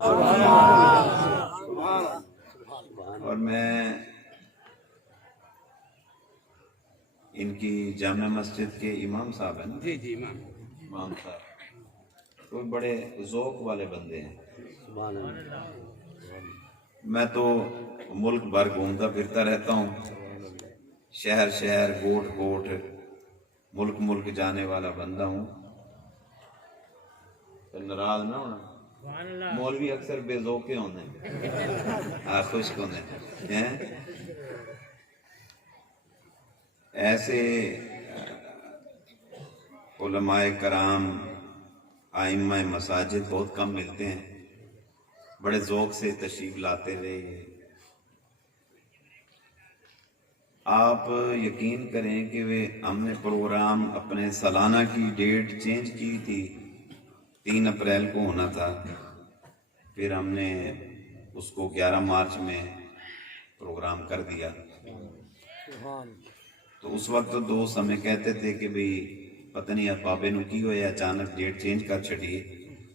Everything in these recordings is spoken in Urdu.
اور میں ان کی جامع مسجد کے امام صاحب ہیں نا؟ جی جی امام صاحب تو بڑے ذوق والے بندے ہیں. میں تو ملک بھر گھومتا پھرتا رہتا ہوں، شہر شہر گوٹ گوٹ ملک ملک جانے والا بندہ ہوں. ناراض نہ ہونا، مولوی اکثر بے ذوقے ہونے خشک ہونے ہیں. ایسے علماء کرام ائمہ مساجد بہت کم ملتے ہیں، بڑے ذوق سے تشریف لاتے رہے. آپ یقین کریں کہ ہم نے پروگرام اپنے سالانہ کی ڈیٹ چینج کی تھی، 3 اپریل کو ہونا تھا، پھر ہم نے اس کو 11 مارچ میں پروگرام کر دیا. تو اس وقت دوست ہمیں کہتے تھے کہ بھئی پتہ نہیں آپ بابے نو کی ہوئے اچانک ڈیٹ چینج کر چھڑیے.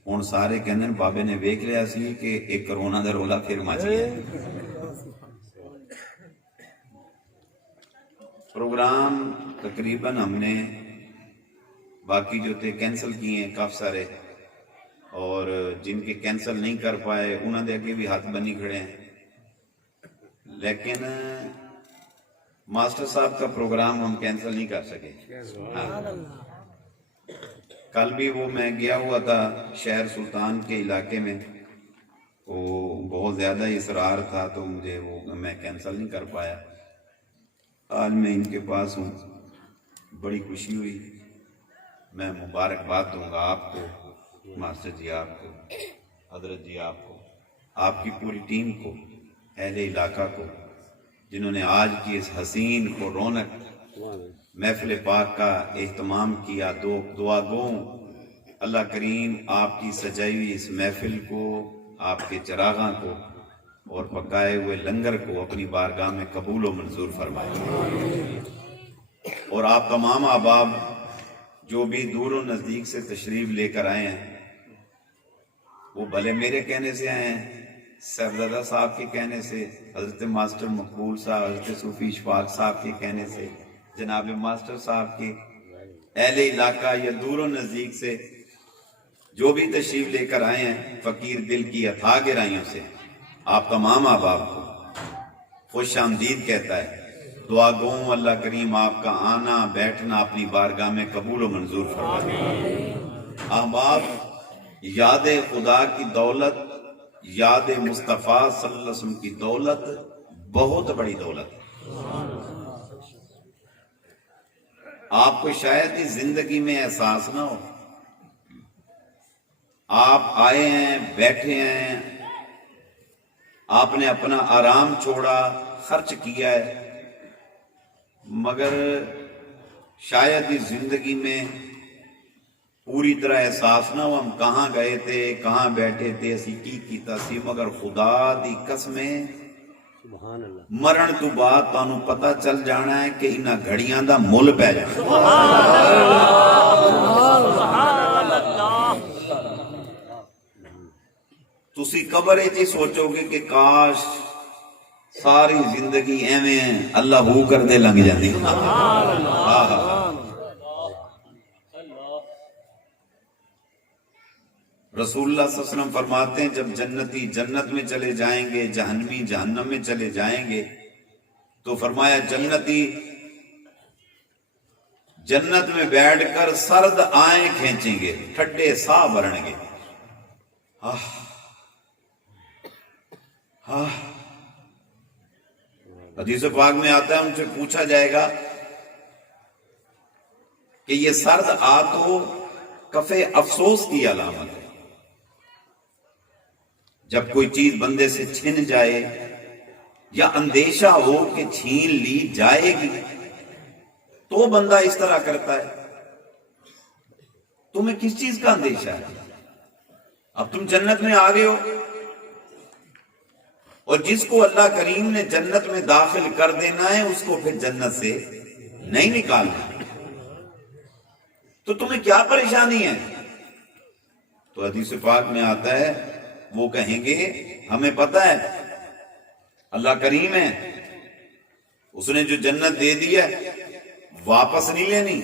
ہن سارے کہندے بابے نے ویکھ لیا سی کہ ایک کرونا دا رولا پھر مچ گیا. پروگرام تقریباً ہم نے باقی جو تھے کینسل کیے ہیں کافی سارے، اور جن کے کینسل نہیں کر پائے انہوں نے اگے بھی ہاتھ بنی کھڑے ہیں. لیکن ماسٹر صاحب کا پروگرام ہم کینسل نہیں کر سکے. کل بھی وہ میں گیا ہوا تھا شہر سلطان کے علاقے میں، وہ بہت زیادہ اصرار تھا تو مجھے وہ میں کینسل نہیں کر پایا. آج میں ان کے پاس ہوں، بڑی خوشی ہوئی. میں مبارکباد دوں گا آپ کو، ماسٹر جی آپ کو، حضرت جی آپ کو، آپ کی پوری ٹیم کو، اہل علاقہ کو، جنہوں نے آج کی اس حسین کو رونق محفل پاک کا اہتمام کیا. دعا گو اللہ کریم آپ کی سجائی ہوئی اس محفل کو، آپ کے چراغاں کو اور پکائے ہوئے لنگر کو اپنی بارگاہ میں قبول و منظور فرمائے. اور آپ تمام احباب جو بھی دور و نزدیک سے تشریف لے کر آئے ہیں، وہ بھلے میرے کہنے سے آئے ہیں، صاحبزادہ صاحب کے کہنے سے، حضرت ماسٹر مقبول صاحب، حضرت صوفی اشفاق صاحب کے کہنے سے، جناب ماسٹر صاحب کے، اہل علاقہ یا دور و نزدیک سے جو بھی تشریف لے کر آئے ہیں، فقیر دل کی اتھا گہرائیوں سے آپ تمام احباب کو خوش آمدید کہتا ہے. دعا گوں اللہ کریم آپ کا آنا بیٹھنا اپنی بارگاہ میں قبول و منظور فرمائے. احباب، یاد خدا کی دولت، یاد مصطفیٰ صلی اللہ علیہ وسلم کی دولت بہت بڑی دولت ہے. آپ کو شاید ہی زندگی میں احساس نہ ہو. آپ آئے ہیں، بیٹھے ہیں، آپ نے اپنا آرام چھوڑا، خرچ کیا ہے، مگر شاید ہی زندگی میں پوری طرح احساس نہ ہو ہم کہاں گئے تھے، کہاں بیٹھے تھے، اسی کی کیتا سی. مگر خدا دی قسمیں مرن تو بعد تانوں پتہ چل جانا ہے کہ انہاں گھڑیاں دا مل پہ جانا. تسی قبر جی سوچو گے کہ کاش ساری زندگی ایویں اللہ ہو کر دے لنگ جاندی. رسول اللہ صلی اللہ علیہ وسلم فرماتے ہیں جب جنتی جنت میں چلے جائیں گے، جہنمی جہنم میں چلے جائیں گے، تو فرمایا جنتی جنت میں بیٹھ کر سرد آئیں کھینچیں گے، ٹھڈے ساہ بھریں گے. حدیث پاک میں آتا ہے ان سے پوچھا جائے گا کہ یہ سرد آ تو کفے افسوس کی علامت ہے. جب کوئی چیز بندے سے چھن جائے یا اندیشہ ہو کہ چھین لی جائے گی تو بندہ اس طرح کرتا ہے. تمہیں کس چیز کا اندیشہ ہے؟ اب تم جنت میں آ گئے ہو، اور جس کو اللہ کریم نے جنت میں داخل کر دینا ہے اس کو پھر جنت سے نہیں نکالنا، تو تمہیں کیا پریشانی ہے؟ تو حدیث پاک میں آتا ہے وہ کہیں گے ہمیں پتہ ہے اللہ کریم ہے، اس نے جو جنت دے دی ہے واپس نہیں لینی،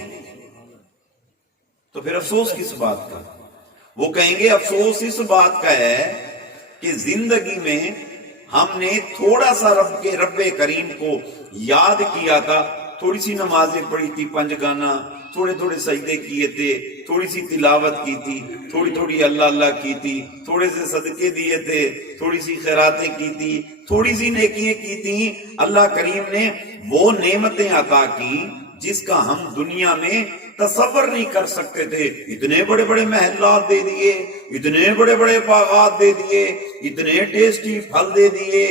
تو پھر افسوس کس بات کا؟ وہ کہیں گے افسوس اس بات کا ہے کہ زندگی میں ہم نے تھوڑا سا رب کریم کو یاد کیا تھا، تھوڑی سی نمازیں پڑھی تھی، 5 گانا، تھوڑے تھوڑے سجدے کیے تھے، تھوڑی سی تلاوت کی تھی، تھوڑی تھوڑی اللہ اللہ کی تھی، تھوڑے سے صدقے دیے تھے، تھوڑی سی خیراتیں کی تھی، تھوڑی سی نیکیاں کی تھی، اللہ کریم نے وہ نعمتیں عطا کی جس کا ہم دنیا میں تصور نہیں کر سکتے تھے۔ اتنے بڑے بڑے محلات دے دیے، اتنے بڑے بڑے باغات دے دیے، اتنے ٹیسٹی پھل دے دیے،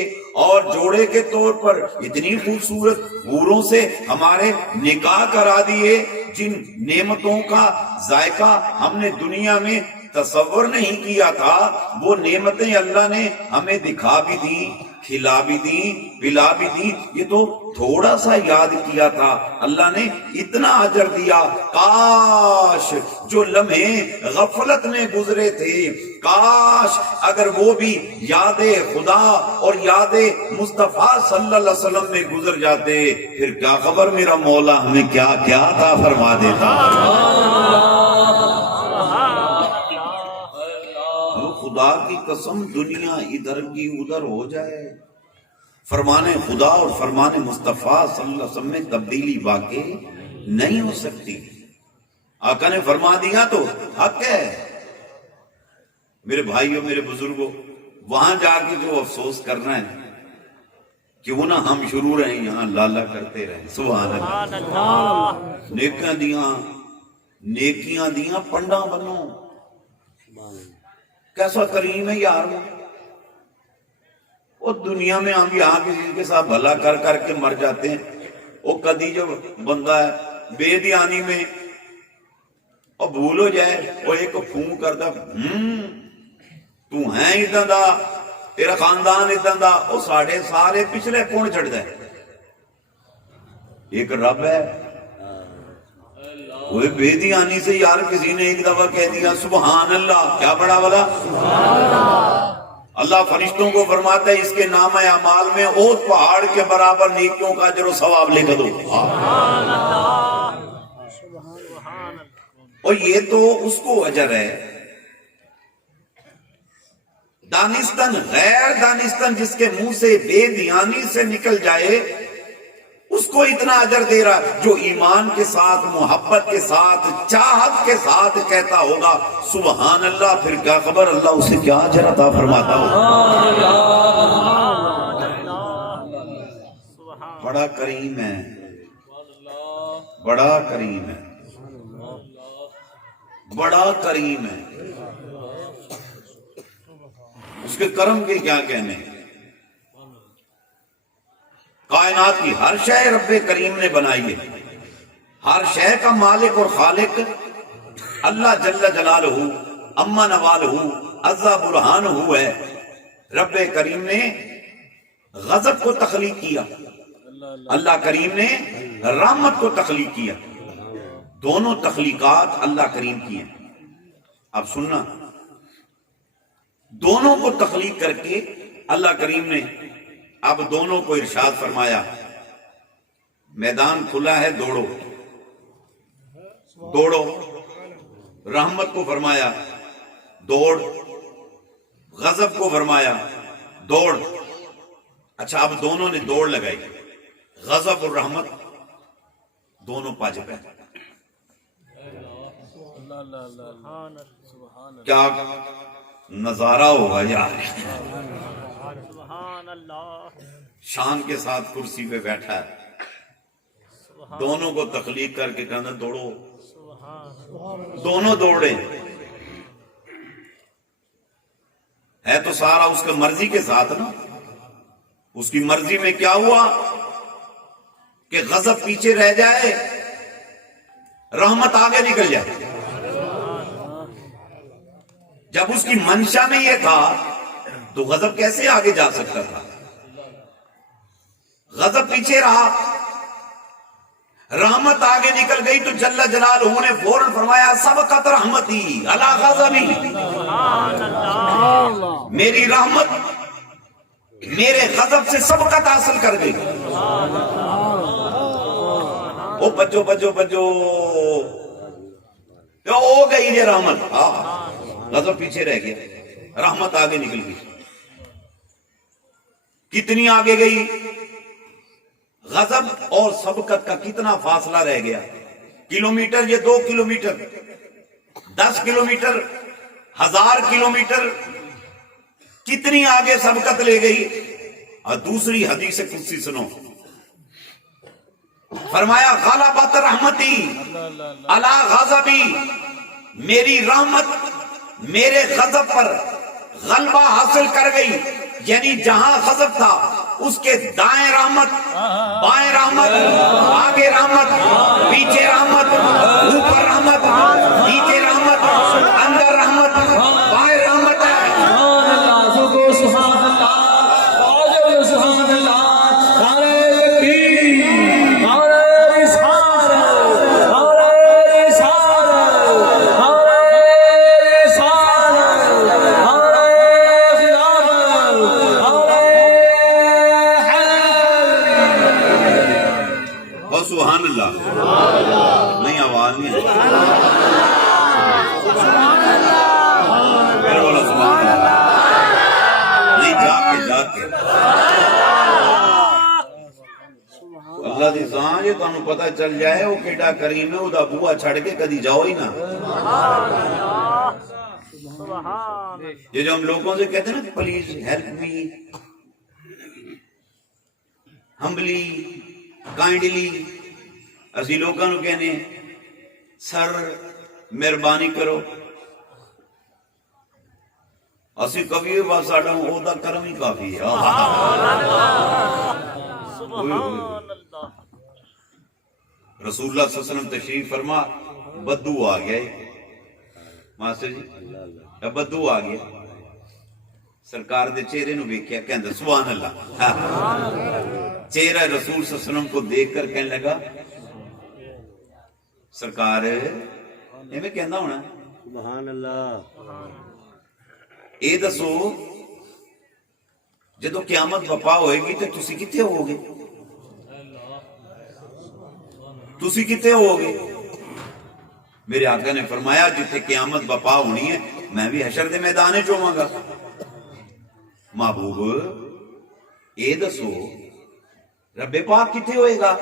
اور جوڑے کے طور پر اتنی خوبصورت حوروں سے ہمارے نکاح کرا دیے، جن نعمتوں کا ذائقہ ہم نے دنیا میں تصور نہیں کیا تھا، وہ نعمتیں اللہ نے ہمیں دکھا بھی دی، کھلا بھی دی، پلا بھی دی۔ یہ تو تھوڑا سا یاد کیا تھا، اللہ نے اتنا اجر دیا۔ کاش جو لمحے غفلت میں گزرے تھے، کاش اگر وہ بھی یاد خدا اور یاد مصطفیٰ صلی اللہ علیہ وسلم میں گزر جاتے، پھر کیا خبر میرا مولا ہمیں کیا کیا عطا فرما دیتا۔ خدا کی قسم دنیا ادھر کی ادھر ہو جائے، فرمان خدا اور فرمان مصطفیٰ صلی اللہ علیہ وسلم میں تبدیلی واقع نہیں ہو سکتی۔ آقا نے فرما دیا تو حق ہے۔ میرے بھائیوں، میرے بزرگوں، وہاں جا کے جو افسوس کرنا ہے، کیوں نہ ہم شروع رہیں یہاں لالا کرتے رہیں۔ سبحان اللہ۔ نیکیاں دیاں پنڈا بنو۔ کیسا کریم ہے یار وہ دنیا میں ہم یہاں کسی کے ساتھ بھلا کر کر کے مر جاتے ہیں۔ وہ کدی جو بندہ ہے بے دھیانی میں اور بھول ہو جائے، وہ ایک فون کرتا تو ہے ادھا دا، تیرا خاندان ادھا دا، وہ ساڑھے سارے پچھلے کون چھڑ دے۔ ایک رب ہے، وہ بے دھیانی سے یار کسی نے ایک دفعہ کہہ دیا سبحان اللہ، کیا بڑا والا اللہ فرشتوں کو فرماتا ہے اس کے نام اعمال میں احد پہاڑ کے برابر نیکیوں کا اجر و ثواب لکھ دو۔ اور یہ تو اس کو اجر ہے، دانستن غیر دانستن جس کے منہ سے بے دھیانی سے نکل جائے اس کو اتنا اجر دے رہا، جو ایمان کے ساتھ، محبت کے ساتھ، چاہت کے ساتھ کہتا ہوگا سبحان اللہ، پھر کیا خبر اللہ اسے کیا اجر عطا فرماتا ہوگا۔ بڑا کریم ہے، بڑا کریم ہے، بڑا کریم ہے، اس کے کرم کے کیا کہنے۔ کائنات کی ہر شے رب کریم نے بنائی ہے، ہر شے کا مالک اور خالق اللہ جل جلالہ اما نوالہ عزا برہانہ ہے۔ رب کریم نے غضب کو تخلیق کیا، اللہ کریم نے رحمت کو تخلیق کیا، دونوں تخلیقات اللہ کریم کی ہیں۔ اب سننا، دونوں کو تخلیق کر کے اللہ کریم نے اب دونوں کو ارشاد فرمایا میدان کھلا ہے، دوڑو دوڑو۔ رحمت کو فرمایا دوڑ، غضب کو فرمایا دوڑ۔ اچھا اب دونوں نے دوڑ لگائی، غضب اور رحمت دونوں پاج پہ۔ کیا نظارہ ہوگا یار، شان کے ساتھ کرسی پہ بیٹھا ہے، دونوں کو تخلیق کر کے کہنا دوڑو، دونوں دوڑے۔ ہے تو سارا اس کا مرضی کے ساتھ نا، اس کی مرضی میں کیا ہوا کہ غضب پیچھے رہ جائے، رحمت آگے نکل جائے۔ جب اس کی منشا میں یہ تھا تو غضب کیسے آگے جا سکتا تھا؟ غضب پیچھے رہا، رحمت آگے نکل گئی تو جل جلالہ نے فوراً فرمایا سبقت رحمتی علی غضبی، میری رحمت میرے غضب سے سبقت حاصل کر گئی. او بچو بچو بچو ہو گئی یہ رحمت، غضب پیچھے رہ گیا، رحمت آگے نکل گئی. کتنی آگے گئی؟ غضب اور سبقت کا کتنا فاصلہ رہ گیا؟ کلومیٹر، یہ 2 کلومیٹر، 10 کلومیٹر، 1000 کلومیٹر، کتنی آگے سبقت لے گئی. اور دوسری حدیث قدسی سنو، فرمایا غلبت رحمتی علی غضبی، میری رحمت میرے غضب پر غلبہ حاصل کر گئی. یعنی جہاں غضب تھا اس کے دائیں رحمت، بائیں رحمت، آگے رحمت، پیچھے رحمت، اوپر رحمت، نیچے رحمت، اندر رحمت، بائیں رحمت ہے. سبحان اللہ، نہیں آواز نہیں ہے، میرے والا سبحان اللہ نہیں، جا کے اللہ دی ذات یہ تانوں پتہ چل جائے وہ کیڑا کریم ہے، ادا بوا چھڑ کے کدی جاؤ ہی نہ. یہ جو ہم لوگوں سے کہتے ہیں نا پلیز ہیلپ می، ہمبلی، کائنڈلی، اسی لوگوں کو کہنے سر مہربانی کرو. اسی کبھی بات ساڑھا ہوں اوہ دا کرم ہی کافی ہے. رسول اللہ صلی اللہ علیہ وسلم تشریف فرما، بدو آ گیا ماسٹر جی، بدو آ گیا. سرکار دے چہرے نو دیکھیا کہندا سبحان اللہ. چہرہ رسول صلی اللہ علیہ وسلم کو دیکھ کر کہنے لگا سرکار میں کہنا ہونا سبحان اللہ. اے دسو جدو قیامت بپا ہوئے گی تو تسی کتے ہو گے؟ تسی کتے ہو گے؟ میرے آقا نے فرمایا جتے قیامت بپا ہونی ہے میں بھی حشر دے میدانے چوہاں گا. محبوب اے دسو رب پاک کتے ہوئے گا؟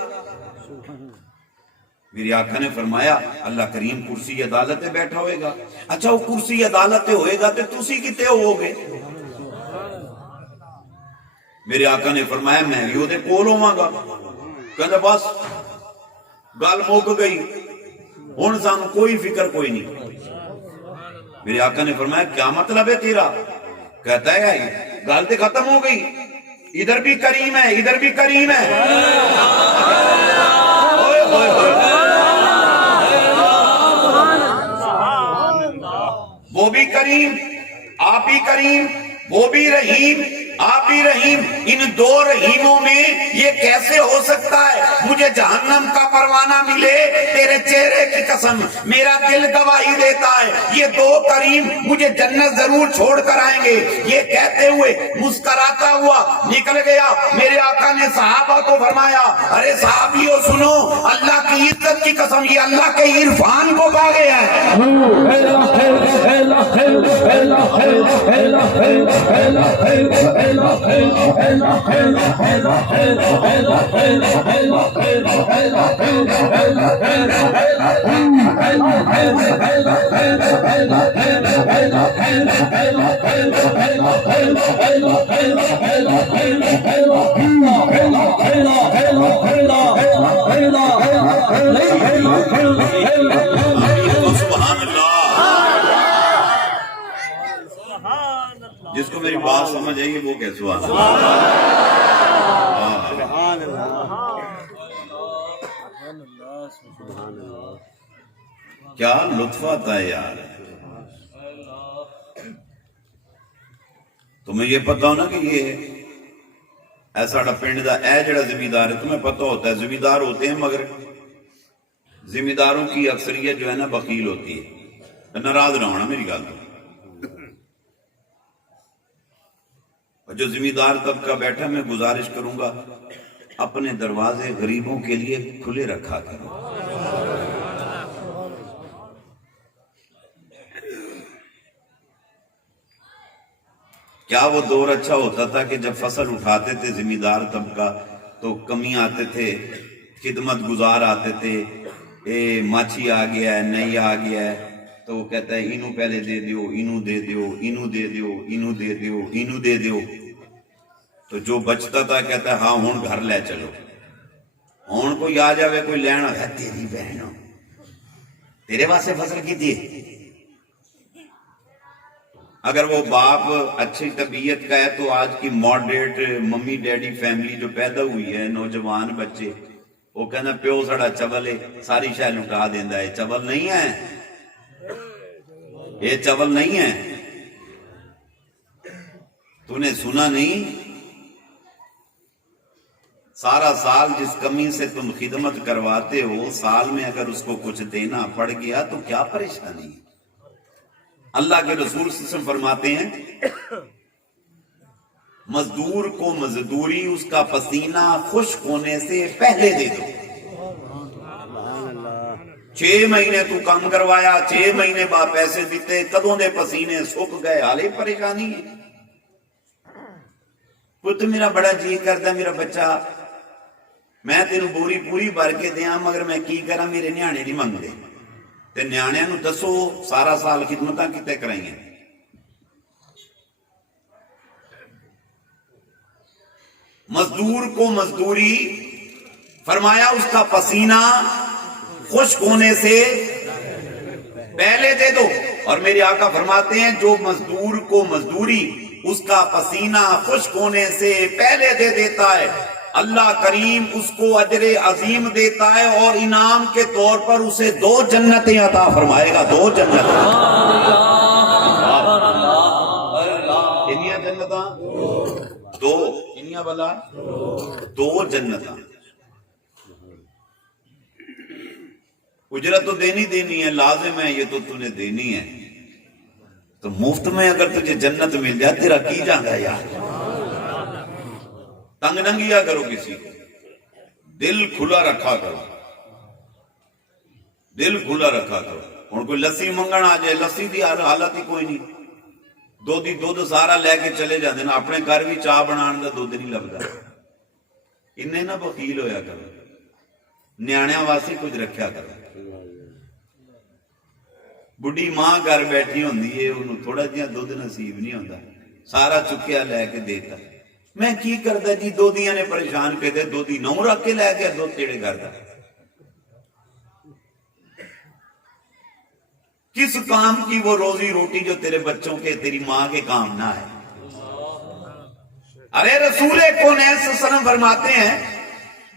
میری آقا نے فرمایا اللہ کریم کرسی عدالت پہ بیٹھا ہوئے گا. اچھا وہ کرسی عدالت پہ ہوئے گا تو تسی کتے ہو گے؟ میرے آقا نے فرمایا میں بھی وہ دے کول ہوں گا. کہنے بس گل موک گئی، ہن سانو کوئی فکر کوئی نہیں. میرے آقا نے فرمایا کیا مطلب ہے تیرا؟ کہتا ہے گل تے ختم ہو گئی، ادھر بھی کریم ہے ادھر بھی کریم ہے. وہ بھی کریم آپ بھی کریم، وہ بھی رحیم آپ بھی رحیم. ان دو رحیموں میں یہ کیسے ہو سکتا ہے؟ مجھے جہنم کا پروانہ ملے تیرے چہرے کی قسم، میرا دل گواہی دیتا ہے یہ دو کریم مجھے جنت ضرور چھوڑ کر آئیں گے. یہ کہتے ہوئے مسکراتا ہوا نکل گیا. میرے آقا نے صحابہ کو فرمایا ارے صحابیوں سنو، اللہ کی عزت کی قسم یہ اللہ کے عرفان کو پا گیا ہے. جس کو میری بات سمجھ آئی وہ کہہ سبحان اللہ. کیا لطف آتا ہے یار. تمہیں یہ پتا ہو نا کہ یہ ایسا پنڈ دا اے جڑا زمیندار ہے تمہیں پتا ہوتا ہے زمیندار ہوتے ہیں مگر ذمہ داروں کی اکثریت جو ہے نا بخیل ہوتی ہے. ناراض نہ ہونا میری گل تو. اور جو ذمہ دار طبقہ بیٹھا میں گزارش کروں گا اپنے دروازے غریبوں کے لیے کھلے رکھا کرو. کیا وہ دور اچھا ہوتا تھا کہ جب فصل اٹھاتے تھے ذمہ دار طبقہ تو کمی آتے تھے، خدمت گزار آتے تھے، اے ماچھی آ گیا ہے، نہیں آ گیا ہے، تو وہ کہتا ہے انہوں پہلے دے دیو، انہوں دے دیو، انہوں دے دیو، انہوں دے دیو، انہوں دے دیو. تو جو بچتا تھا کہتا ہے ہاں ہون گھر لے چلو. ہون کوئی آ جاوے کوئی لینا ہے تیری بہنوں تیرے واسطے فصل کی تھی. اگر وہ باپ اچھی طبیعت کا ہے تو آج کی ماڈریٹ ممی ڈیڈی فیملی جو پیدا ہوئی ہے، نوجوان بچے، وہ کہنا پیو سڑا چول ہے ساری شے لٹا دیندا ہے. چول نہیں ہے، یہ چول نہیں ہے. تو نے سنا نہیں؟ سارا سال جس کمی سے تم خدمت کرواتے ہو، سال میں اگر اس کو کچھ دینا پڑ گیا تو کیا پریشانی ہے؟ اللہ کے رسول صلی اللہ علیہ وسلم فرماتے ہیں مزدور کو مزدوری اس کا پسینہ خشک ہونے سے پہلے دے دو. 6 مہینے تو کام کروایا، 6 مہینے بعد پیسے دیتے، کدوں دے پسینے سوکھ گئے، حالے پریشانی ہے. پت میرا بڑا جی کرتا میرا بچہ میں تینوں بوری پوری بھر کے دیاں مگر میں کی کراں میرے نیانے نہیں منگدے. تے نیانیاں نو دسو سارا سال خدمتاں کتے کرائیں. مزدور کو مزدوری فرمایا اس کا پسینہ خشک ہونے سے پہلے دے دو. اور میرے آقا فرماتے ہیں جو مزدور کو مزدوری اس کا پسینہ خشک ہونے سے پہلے دے دیتا ہے، اللہ کریم اس کو اجر عظیم دیتا ہے اور انعام کے طور پر اسے 2 جنتیں عطا فرمائے گا. 2 جنتیں. کنیاں جنتاں؟ 2. کنیاں بلا؟ 2 جنتاں. اجرت تو دینی ہے، لازم ہے، یہ تو نے دینی ہے. تو مفت میں اگر تجھے جنت مل جائے تیرا کی جانا ہے یار. تنگ ننگیا کرو کسی کو، دل کھلا رکھا کرو، دل کھلا رکھا کرو. ہن کوئی لسی منگن آ جائے، لسی دی حالت ہی کوئی نہیں، دودھ سارا لے کے چلے جاندے نا. اپنے گھر بھی چاہ بنان دا دودھ نہیں لبدا. انہیں نہ بخیل ہویا کرو، نیانیاں واسطے کچھ رکھیا کرو. بڑھی ماں گھر بیٹھی ہوندی ہے، انہوں تھوڑا جہا دودھ نصیب نہیں ہوندا، سارا چکیا لے کے دیتا. میں کی کردا جی دودھیاں نے پریشان کے دے، دودھی نو رکھ کے لے گیا دودھ تیڑے گھر دا. کس کام کی وہ روزی روٹی جو تیرے بچوں کے تیری ماں کے کام نہ ہے؟ ارے رسول کون صلی اللہ علیہ وسلم فرماتے ہیں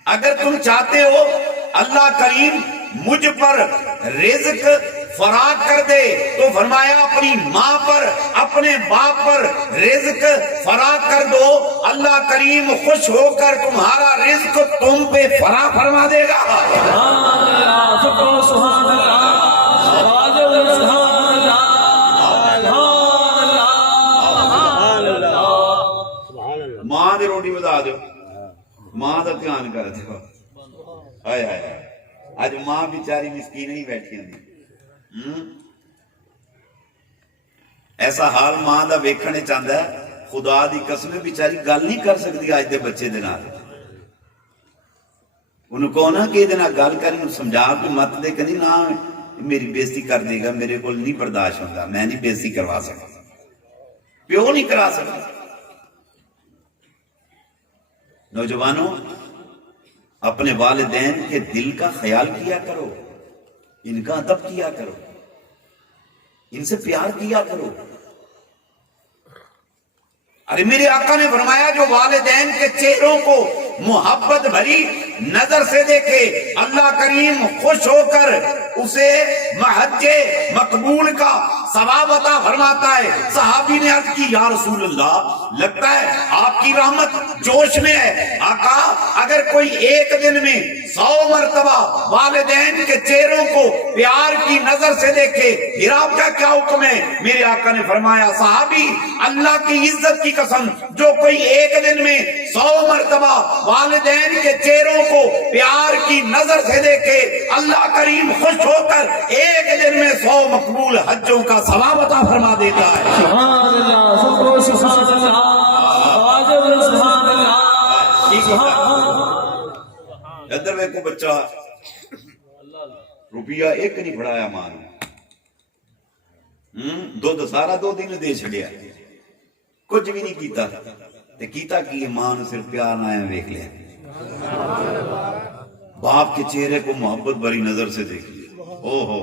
اگر تم چاہتے ہو اللہ کریم مجھ پر رزق فراغ کر دے تو فرمایا اپنی ماں پر اپنے باپ پر رزق فراغ کر دو، اللہ کریم خوش ہو کر تمہارا رزق تم پہ فراغ فرما دے گا. ماں دے روٹی بتا دو، ماں دا دھیان کر دو. آئے آئے آج ماں بیچاری مسکین ہی بیٹھی ہوندی. ایسا حال ماں دا ویکھنے چاہتا ہے، خدا دی قسم بیچاری گل نہیں کر سکتی آج دے بچے دے نال. انہوں کو نا کہ دینا گل کریں سمجھا کہ مت دے کہ نہ میری بےزتی کر دے گا، میرے کو نہیں برداشت ہوتا، میں نہیں بےزتی کروا سکتا. پیو نہیں کرا سکتا. نوجوانوں اپنے والدین کے دل کا خیال کیا کرو، ان کا ادب کیا کرو، ان سے پیار کیا کرو. ارے میرے آقا نے فرمایا جو والدین کے چہروں کو محبت بھری نظر سے دیکھے اللہ کریم خوش ہو کر اسے حج مقبول کا ثواب عطا فرماتا ہے. صحابی نے عرض کی یا رسول اللہ لگتا ہے آپ کی رحمت جوش میں ہے. آقا اگر کوئی ایک دن میں 100 مرتبہ والدین کے چہروں کو پیار کی نظر سے دیکھے، پھر آپ کا کیا حکم ہے؟ میرے آقا نے فرمایا صحابی اللہ کی عزت کی قسم، جو کوئی ایک دن میں 100 مرتبہ والدین کے چہروں کو پیار کی نظر سے دیکھے، اللہ کریم خوش ہو کر ایک دن میں 100 مقبول حجوں کا ثواب عطا فرما دیتا ہے۔ سبحان اللہ، سبحان اللہ، سبحان اللہ۔ ادھر دیکھو بچہ روپیہ ایک نہیں پڑھایا ماں دو سارا 2 دن دے چھڑیا، کچھ بھی نہیں کیتا تے کیتا کی ماں نے صرف پیار نہ آیا دیکھ لیا، باپ کے چہرے کو محبت بھری نظر سے دیکھ لیا، او ہو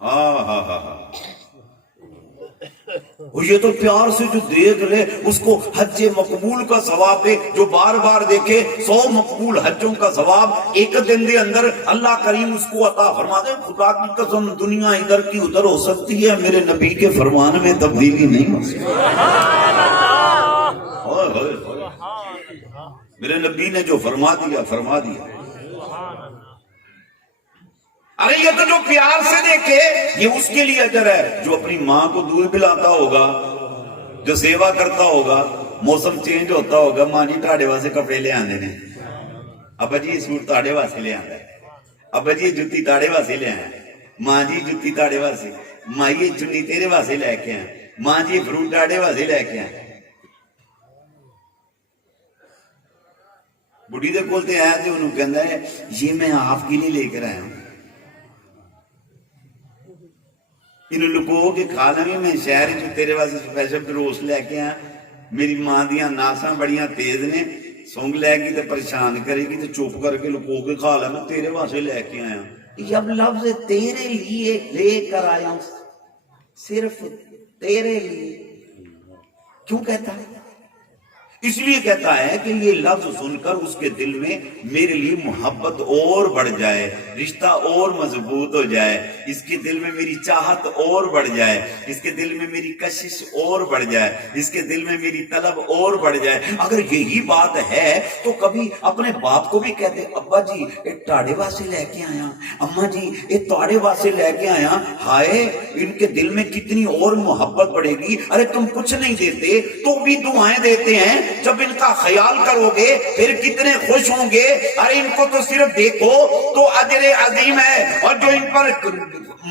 ہاں ہاں ہاں ہاں، یہ تو پیار سے جو دیکھ لے اس کو حج مقبول کا ثواب ہے، جو بار بار دیکھے 100 مقبول حجوں کا ثواب ایک دن دے اندر اللہ کریم اس کو عطا فرما دے۔ خدا کی قسم دنیا ادھر کی ادھر ہو سکتی ہے، میرے نبی کے فرمان میں تبدیلی نہیں ہو سکتی۔ میرے نبی نے جو فرما دیا فرما دیا۔ ارے یہ تو جو پیار سے دیکھے یہ اس کے لیے اجر ہے، جو اپنی ماں کو دودھ پلاتا ہوگا، جو سیوا کرتا ہوگا، موسم چینج ہوتا ہوگا، ماں جی تاڑے واسے کپڑے لے آندے نے، ابا جی سوٹ تاڑے واسے لے آندا ہے، ابا جی جُتی تاڑے واسے لے آیا، ماں جی جُتی تاڑے واسے، ماں یہ چنی تیرے واسے لے کے آیا، ماں جی فروٹ تاڑے واسے لے کے آیا۔ بڑھی دے کولتے آیا تھے، انہوں کہندا ہے یہ میں آپ کے لیے لے کر آیا ہوں، انہوں لکو کہ کھانا بھی میں شہر جو تیرے واسے سپیشل روس لے کے آیا، میری ماں دیاں ناساں بڑیاں تیز نے، سونگ لے گی تے پریشان کرے گی تے چپ کر کے لکو کے کھا لے، میں تیرے واسے لے کے آیا۔ جب لفظ تیرے لیے لے کر آیا ہوں، صرف تیرے لیے، کیوں کہتا ہے؟ اس لیے کہتا ہے کہ یہ لفظ سن کر اس کے دل میں میرے لیے محبت اور بڑھ جائے، رشتہ اور مضبوط ہو جائے، اس کے دل میں میری چاہت اور بڑھ جائے، اس کے دل میں میری کشش اور بڑھ جائے، اس کے دل میں میری طلب اور بڑھ جائے۔ اگر یہی بات ہے تو کبھی اپنے باپ کو بھی کہتے ابا جی ایک ٹاڑے واسے لے کے آیا، اماں جی ایک ٹاڑے واسے لے کے آیا، ہائے ان کے دل میں کتنی اور محبت بڑھے گی۔ ارے تم کچھ نہیں دیتے تو بھی دعائیں دیتے ہیں، جب ان کا خیال کرو گے پھر کتنے خوش ہوں گے۔ ارے ان کو تو صرف دیکھو تو اجر عظیم ہے، اور جو ان پر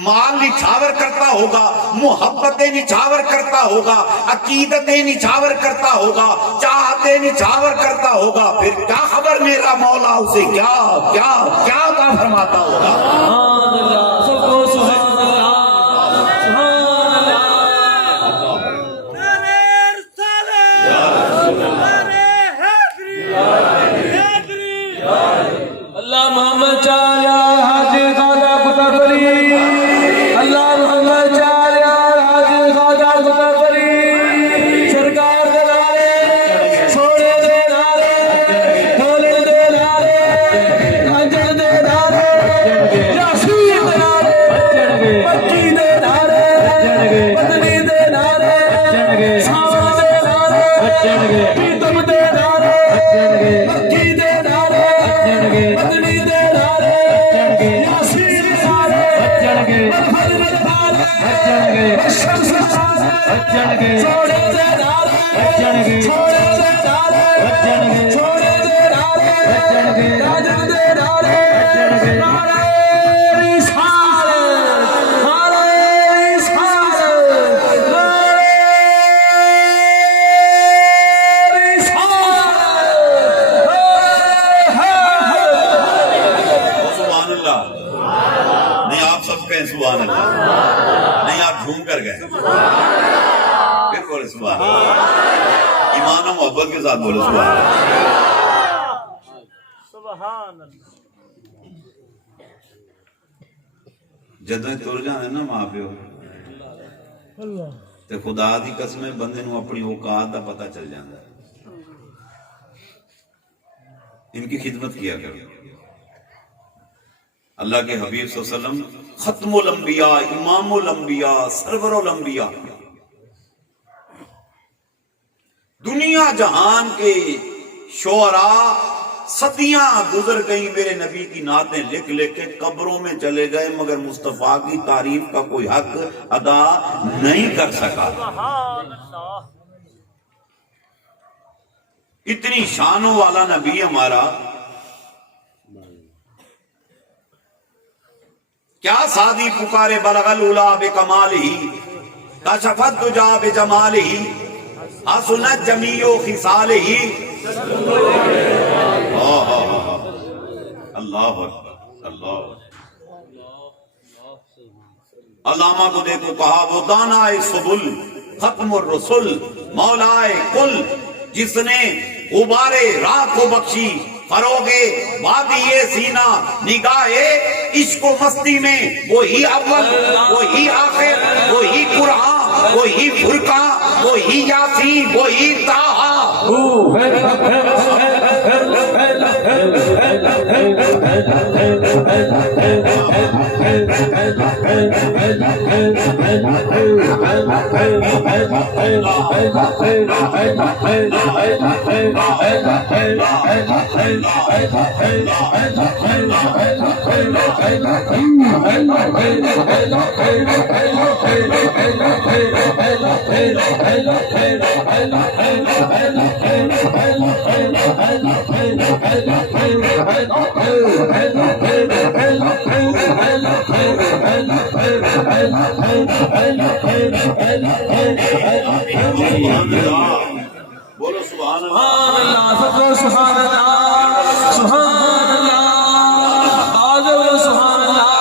مال نچھاور کرتا ہوگا، محبتیں نچھاور کرتا ہوگا، عقیدتیں نچھاور کرتا ہوگا، چاہتیں نچھاور کرتا ہوگا، پھر کیا خبر میرا مولا اسے کیا کیا کیا عطا فرماتا ہوگا۔ سبحان اللہ، سب کو سبحان اللہ، سبحان اللہ۔ اللہ محمد چاہیا حاجی خواجہ قطبری، اللہ محمد چاہیا حاجی خواجہ قطبری، سرکار دے نعرے، سونے دے نعرے، ڈھولے دے نعرے، خنجر دے نعرے، یاسین دے نعرے، مکی دے نعرے، مدنی دے نعرے، ساون دے نعرے، پیتم دے نعرے، مکی دے نعرے، مدنی دے نعرے، یاسین نعرے، مدفر مدفارے، الشمس نعرے، چھوڑے دے نعرے، چھوڑے دے نعرے، چھوڑے دے نعرے، راجن دے نعرے، نعرے رسالت، نعرے رسالت، نعرے سبحان اللہ، نہیں آپ سب کہیں سبحان اللہ، نہیں آپ جھوم کر گئے، پھر بولے سبحان اللہ، ایمان و محبت کے ساتھ بولے سبحان اللہ۔ سبحان اللہ۔ جدوں تر جانے نا ماں پیو تے خدا دی قسم بندے نو اپنی اوقات دا پتہ چل جاندا ہے۔ ان کی خدمت کیا کرو۔ اللہ کے حبیب صلی اللہ علیہ وسلم ختم الانبیاء، امام الانبیاء، سرور الانبیاء، دنیا جہان کے شعراء صدیاں گزر گئی میرے نبی کی نعتیں لکھ لکھ کے قبروں میں چلے گئے، مگر مصطفیٰ کی تعریف کا کوئی حق ادا نہیں کر سکا۔ اتنی شانوں والا نبی ہمارا، کیا سادی پکارے بلغ العلا بکمالہ، کشفت دجا بجمالہ، حسنت جمیع خصالہ۔ اللہ اکبر، اللہ اکبر۔ علامہ کو دیکھو، کہا وہ دانائے سبل ختم الرسل مولائے کل، جس نے غبار راہ کو بخشی فروغے وادی سینہ، نگاہ عشق و مستی میں وہی اول وہی آخر وہی قرآن وہی فرقان وہی یاسین وہی طٰہٰ۔ بولو سبحان اللہ، سبحان اللہ، سبحان اللہ، آزر سبحان اللہ،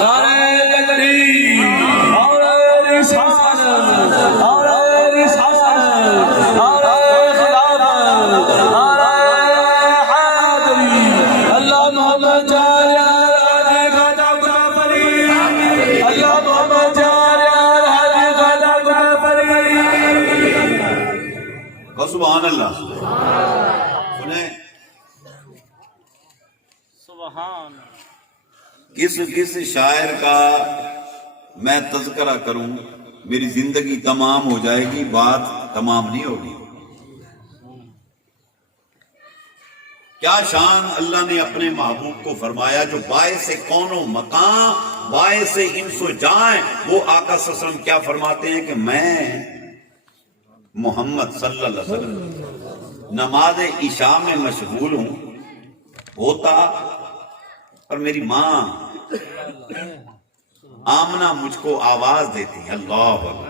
نعرہ تکبیر، نعرہ رسالت، نعرہ رسالت، نعرہ خلافت، نعرہ حیدری، اللہ محمد جاری آدھی خدا گناہ فری، اللہ محمد جاری آدھی خدا گناہ فری۔ سبحان اللہ۔ سنیں کس شاعر کا میں تذکرہ کروں، میری زندگی تمام ہو جائے گی، بات تمام نہیں ہوگی۔ کیا شان اللہ نے اپنے محبوب کو فرمایا، جو باعث کون و مکان باعث انس و جائیں، وہ آقا صلی اللہ علیہ وسلم کیا فرماتے ہیں کہ میں محمد صلی اللہ علیہ وسلم نماز عشاء میں مشغول ہوں ہوتا، اور میری ماں آمنہ مجھ کو آواز دیتی ہے، اللہ اکبر۔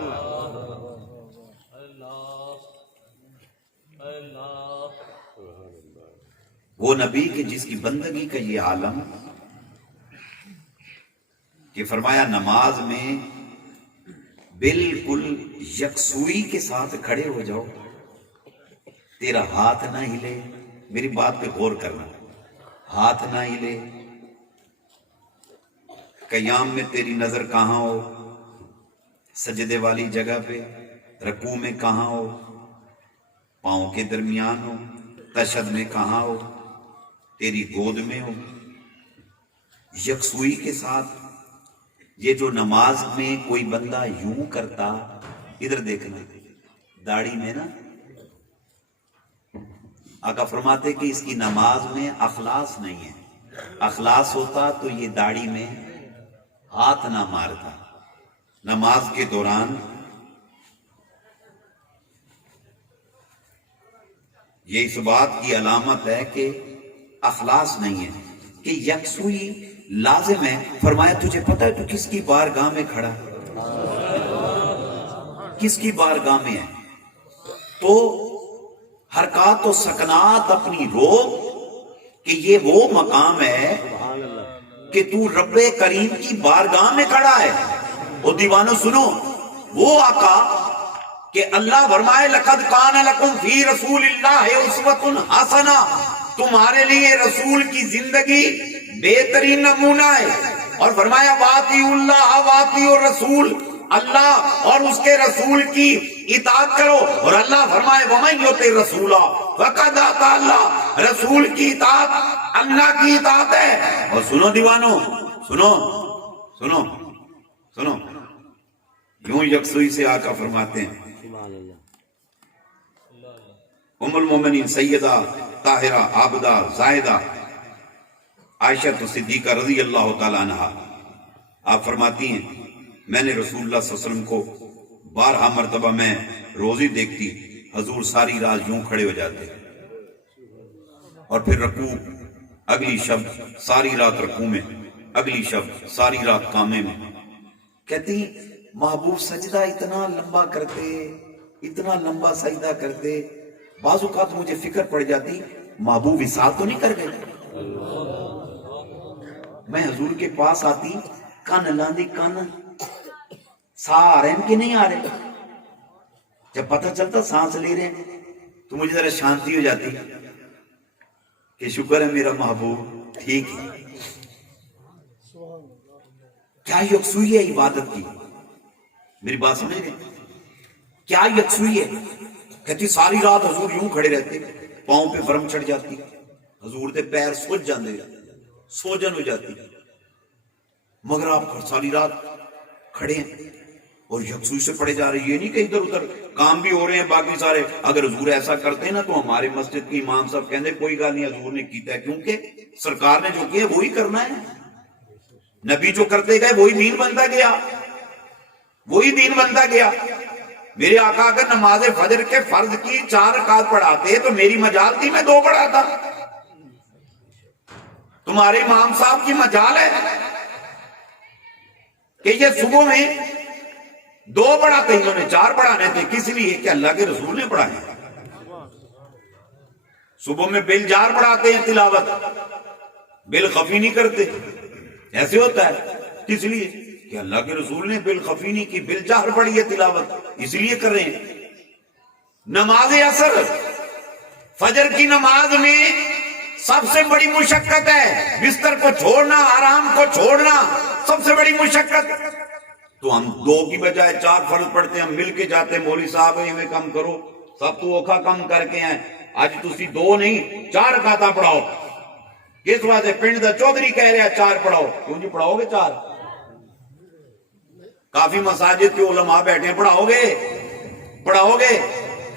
وہ نبی کہ جس کی بندگی کا یہ عالم، کہ فرمایا نماز میں بالکل یکسوئی کے ساتھ کھڑے ہو جاؤ، تیرا ہاتھ نہ ہلے، میری بات پہ غور کرنا، ہاتھ نہ ہلے، قیام میں تیری نظر کہاں ہو، سجدے والی جگہ پہ، رکوع میں کہاں ہو، پاؤں کے درمیان ہو، تشہد میں کہاں ہو، تیری گود میں ہو، یکسوئی کے ساتھ۔ یہ جو نماز میں کوئی بندہ یوں کرتا، ادھر دیکھنا، داڑھی میں نا، آقا فرماتے کہ اس کی نماز میں اخلاص نہیں ہے، اخلاص ہوتا تو یہ داڑھی میں ہاتھ نہ مارتا۔ نماز کے دوران یہ اس بات کی علامت ہے کہ اخلاص نہیں ہے، کہ یکسوئی لازم ہے۔ فرمایا تجھے پتہ ہے تو کس کی بارگاہ میں کھڑا ہے، کس کی بارگاہ میں ہے، تو حرکات و سکنات اپنی روک، کہ یہ وہ مقام ہے کہ تو رب کریم کی بارگاہ میں کھڑا ہے۔ وہ دیوانو سنو، وہ آقا کہ اللہ فرمائے لقد کان لکم فی رسول اللہ اسوۃ حسنہ، تمہارے لیے رسول کی زندگی بہترین نمونہ ہے، اور فرمایا واطیعوا اللہ واطیعوا الرسول، اللہ اور اس کے رسول کی اطاعت کرو، اور اللہ فرمائے وَمَن يُطِعِ الرَّسُولَ فَقَدْ أَطَاعَ اللَّهَ، رسول کی اطاعت اللہ کی اطاعت ہے۔ اور سنو دیوانو، سنو سنو سنو، یوں یکسوئی سے آقا فرماتے ہیں ام المومنین سیدہ طاہرہ عابدہ زاہدہ عائشہ صدیقہ رضی اللہ تعالیٰ عنہا، آپ فرماتی ہیں میں نے رسول اللہ صلی اللہ علیہ وسلم کو 12 مرتبہ میں روزی دیکھتی، حضور ساری رات یوں کھڑے ہو جاتے اور پھر رکوع، اگلی شب ساری رات رکوع میں، اگلی شب ساری رات قامے میں. کہتی محبوب سجدہ اتنا لمبا کرتے، اتنا لمبا سجدہ کرتے، بعض اوقات مجھے فکر پڑ جاتی محبوب وصال تو نہیں کر گئے. میں حضور کے پاس آتی، کان لاندی، کان سا آ رہے ہیں کہ نہیں آ رہے. جب پتہ چلتا سانس لے رہے ہیں تو مجھے ذرا شانتی ہو جاتی کہ شکر ہے میرا محبوب ٹھیک ہے. کیا یکسوئی ہے عبادت کی، میری بات سمجھ گئے؟ کیا یکسوئی ہے؟ کہتی ساری رات حضور یوں کھڑے رہتے، پاؤں پہ ورم چڑھ جاتی، حضور دے پیر سوج جاندے، سوجن ہو جاتی، مگر آپ ساری رات کھڑے ہیں اور یکسوئی سے پڑے جا رہے. یہ نہیں کہ ادھر ادھر کام بھی ہو رہے ہیں باقی سارے. اگر حضور ایسا کرتے نا تو ہمارے مسجد کے امام صاحب کہندے کوئی گل نہیں حضور نے کیتا ہے، کیونکہ سرکار نے جو کیا وہی کرنا ہے. نبی جو کرتے گئے وہی دین بنتا گیا، وہی دین بنتا گیا. میرے آقا اگر نماز فجر کے فرض کی 4 رکعت پڑھاتے تو میری مجال تھی میں 2 پڑھاتا. تمہارے امام صاحب کی مجال ہے کہ یہ صبح میں 2 پڑھاتے، انہوں نے 4 پڑھانے تھے. کس لیے؟ کہ اللہ کے رسول نے پڑھائے. صبح میں بالجار پڑھاتے ہیں تلاوت، بالخفی نہیں کرتے. ایسے ہوتا ہے کس لیے؟ کہ اللہ کے رسول نے بالخفی نہیں کی، بالجہر پڑھی ہے تلاوت، اس لیے کر رہے ہیں. نماز عصر فجر کی نماز میں سب سے بڑی مشقت ہے، بستر کو چھوڑنا، آرام کو چھوڑنا، سب سے بڑی مشقت. تو ہم 2 کی بجائے 4 فرض پڑھتے ہیں. ہم مل کے جاتے ہیں مولوی صاحب ہمیں کم کرو، سب تو اوکھا کم کر کے ہیں، آج تسی 2 نہیں 4 رکعتاں پڑھاؤ. کس واسطے؟ پنڈ دا چودھری کہہ رہا 4 پڑھاؤ. کیوں جی پڑھاؤ گے 4؟ کافی مساجد کے علماء بیٹھے ہیں، پڑھاؤ گے؟ پڑھاؤ گے؟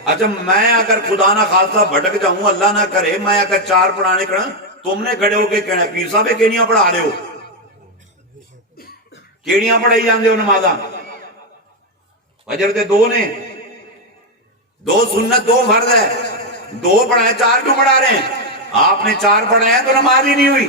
اچھا میں اگر خدا نہ خاصہ بھٹک جاؤں، اللہ نہ کرے، میں اگر 4 پڑھانے کرا، تم نے کھڑے ہو کے کہنا پیر صاحب کیڑیاں پڑھا رہے ہو، کیڑیاں پڑھائی جاندے ہو نمازاں. فجر دے 2 نے، 2 سنت 2 فرض ہے، 2 پڑھائے 4 کیوں پڑھا رہے ہیں؟ آپ نے 4 پڑھائے ہیں تو نماز ہی نہیں ہوئی.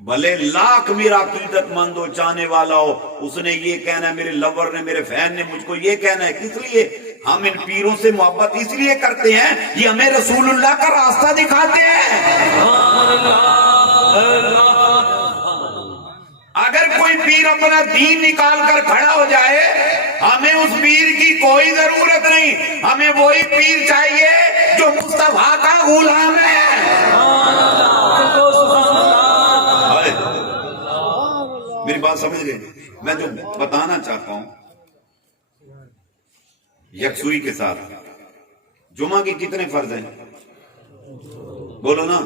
بھلے لاکھ میرا عقیدت مند ہو، چاہنے والا ہو، اس نے یہ کہنا ہے، میرے لور نے، میرے فین نے مجھ کو یہ کہنا ہے. کس لیے؟ ہم ان پیروں سے محبت اس لیے کرتے ہیں، یہ ہمیں رسول اللہ کا راستہ دکھاتے ہیں. اگر کوئی پیر اپنا دین نکال کر کھڑا ہو جائے، ہمیں اس پیر کی کوئی ضرورت نہیں. ہمیں وہی پیر چاہیے جو مصطفیٰ کا غلام ہے. میری بات سمجھ گئے؟ میں جو بتانا چاہتا ہوں یکسوئی کے ساتھ، جمعہ کی کتنے فرض ہیں؟ بولو نا.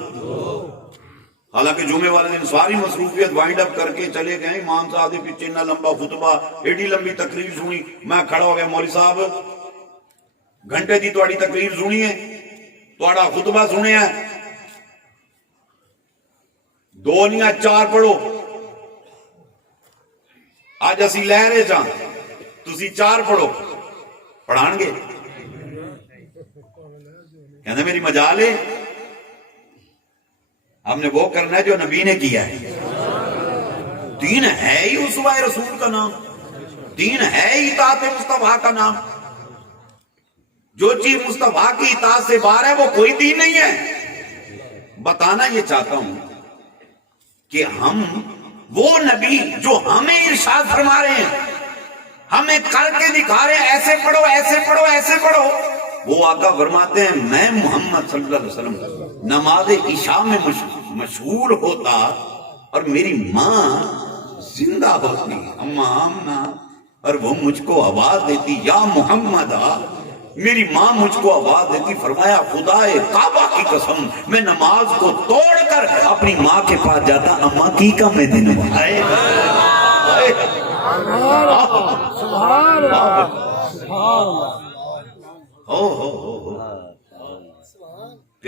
حالانکہ جمعے والے دن ساری مصروفیت وائنڈ اپ کر کے چلے گئے، امام صاحب کے پیچھے اتنا لمبا خطبہ، ایڈی لمبی تقریر سنی. میں کھڑا ہو گیا، مولوی صاحب گھنٹے دی تواڈی تقریر سنی ہے، تواڈا خطبہ سنے ہے، 2 نہیں 4 پڑھو. آج اسی لے رہے جان، تسی 4 پڑھو. پڑھان گے؟ کہنا میری مجال ہے. ہم نے وہ کرنا ہے جو نبی نے کیا ہے. دین ہے ہی اسوہ رسول کا نام، دین ہے ہی اطاعت مصطفیٰ کا نام. جو چیز مصطفیٰ کی اطاعت سے باہر ہے وہ کوئی دین نہیں ہے. بتانا یہ چاہتا ہوں کہ ہم وہ نبی جو ہمیں ارشاد فرما رہے ہیں، ہمیں کر کے دکھا رہے ہیں، ایسے پڑھو ایسے پڑھو ایسے پڑھو، وہ آقا فرماتے ہیں میں محمد صلی اللہ علیہ وسلم نماز عشاء میں مشغول ہوتا اور میری ماں زندہ ہوتی اماں آمنہ، اور وہ مجھ کو آواز دیتی یا محمد آ. میری ماں مجھ کو آواز دیتی، فرمایا خدائے کعبہ کی قسم میں نماز کو توڑ کر اپنی ماں کے پاس جاتا، اماں کی کا میں دن بھائے.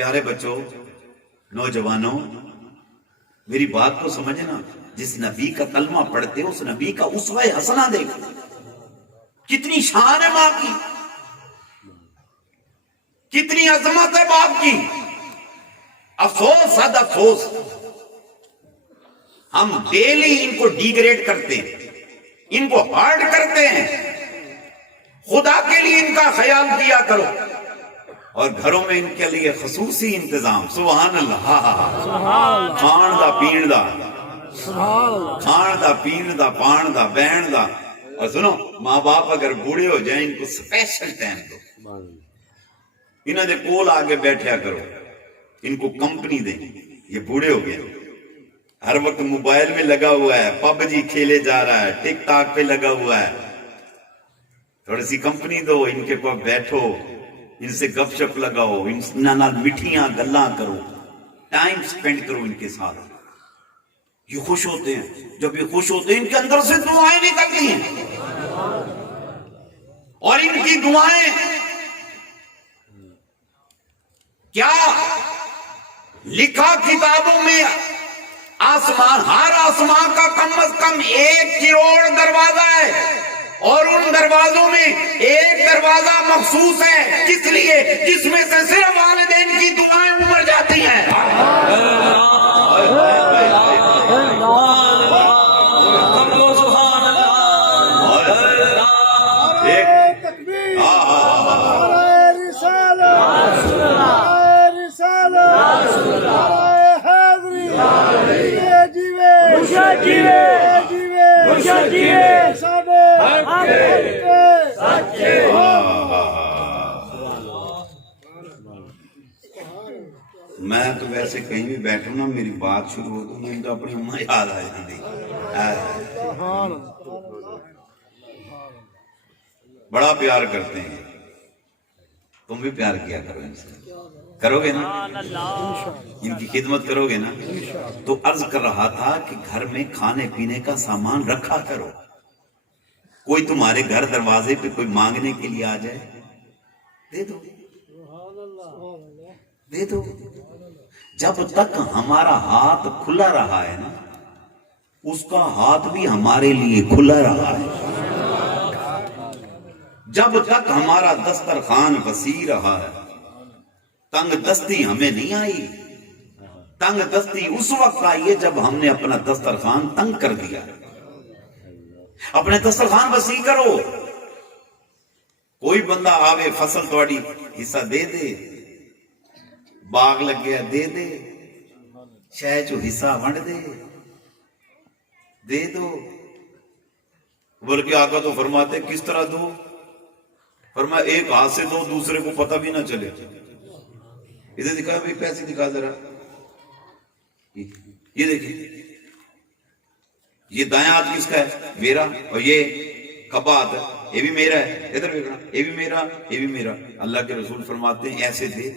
پیارے بچوں، نوجوانوں، میری بات کو سمجھنا. جس نبی کا کلمہ پڑھتے اس نبی کا اسوہ حسنہ دیکھو. کتنی شان ہے ماں کی، کتنی عظمت ہے باپ کی. افسوس، حد افسوس، ہم ڈیلی ان کو ڈیگریڈ کرتے ہیں، ان کو ہارڈ کرتے ہیں. خدا کے لیے ان کا خیال کیا کرو، اور گھروں میں ان کے لیے خصوصی انتظام. سبحان اللہ. کھان دا پین دا، کھان دا پین دا پان دا بہن دا. اور سنو، ماں باپ اگر بوڑھے ہو جائیں ان کو سپیشل ٹائم دو، انہوں نے کول آگے بیٹھیا کرو، ان کو کمپنی دیں. یہ بوڑھے ہو گئے، ہر وقت موبائل میں لگا ہوا ہے، پب جی کھیلے جا رہا ہے، ٹک ٹاک پہ لگا ہوا ہے. تھوڑی سی کمپنی دو، ان کے پاس بیٹھو، ان سے گپ شپ لگاؤ، ان نال میٹھیاں گلاں کرو، ٹائم سپینڈ کرو ان کے ساتھ. یہ خوش ہوتے ہیں. جب یہ خوش ہوتے ہیں ان کے اندر سے دعائیں نکلتی ہیں، اور ان کی دعائیں کیا لکھا کتابوں میں. آسمان، ہر آسمان کا کم از کم 1 کروڑ دروازہ ہے، اور ان دروازوں میں ایک دروازہ مخصوص ہے. کس لیے؟ جس میں سے صرف والدین کی دعائیں عمر جاتی ہیں. میں تو ویسے کہیں بھی بیٹھوں نا، میری بات شروع ہو تو میں تو اپنی اماں یاد آ جاتی. بڑا پیار کرتے ہیں. تم بھی پیار کیا کرو ان سے. کرو گے نا؟ ان کی خدمت کرو گے نا؟ تو عرض کر رہا تھا کہ گھر میں کھانے پینے کا سامان رکھا کرو. کوئی تمہارے گھر دروازے پہ کوئی مانگنے کے لیے آ جائے، دے دو، دے دو. جب تک ہمارا ہاتھ کھلا رہا ہے نا، اس کا ہاتھ بھی ہمارے لیے کھلا رہا ہے. جب تک ہمارا دسترخوان وسیع رہا ہے، تنگ دستی ہمیں نہیں آئی. تنگ دستی اس وقت آئی ہے جب ہم نے اپنا دسترخوان تنگ کر دیا. اپنے دسترخوان وسیع کرو. کوئی بندہ آوے، فصل تھوڑی حصہ دے دے، باغ لگ گیا دے دے، شاید جو حصہ ونڈ دے، دے دو. بلکہ آقا تو فرماتے کس طرح دو؟ فرمایا ایک ہاتھ سے دو، دوسرے کو پتہ بھی نہ چلے. ادھر دکھا بھی، پیسے دکھا ذرا. یہ دیکھیں، یہ دایاں ہاتھ کس کا ہے؟ میرا. اور یہ کھبا ہاتھ ہے، یہ بھی میرا ہے. ادھر دیکھنا، یہ بھی میرا، یہ بھی میرا. اللہ کے رسول فرماتے ہیں ایسے دے،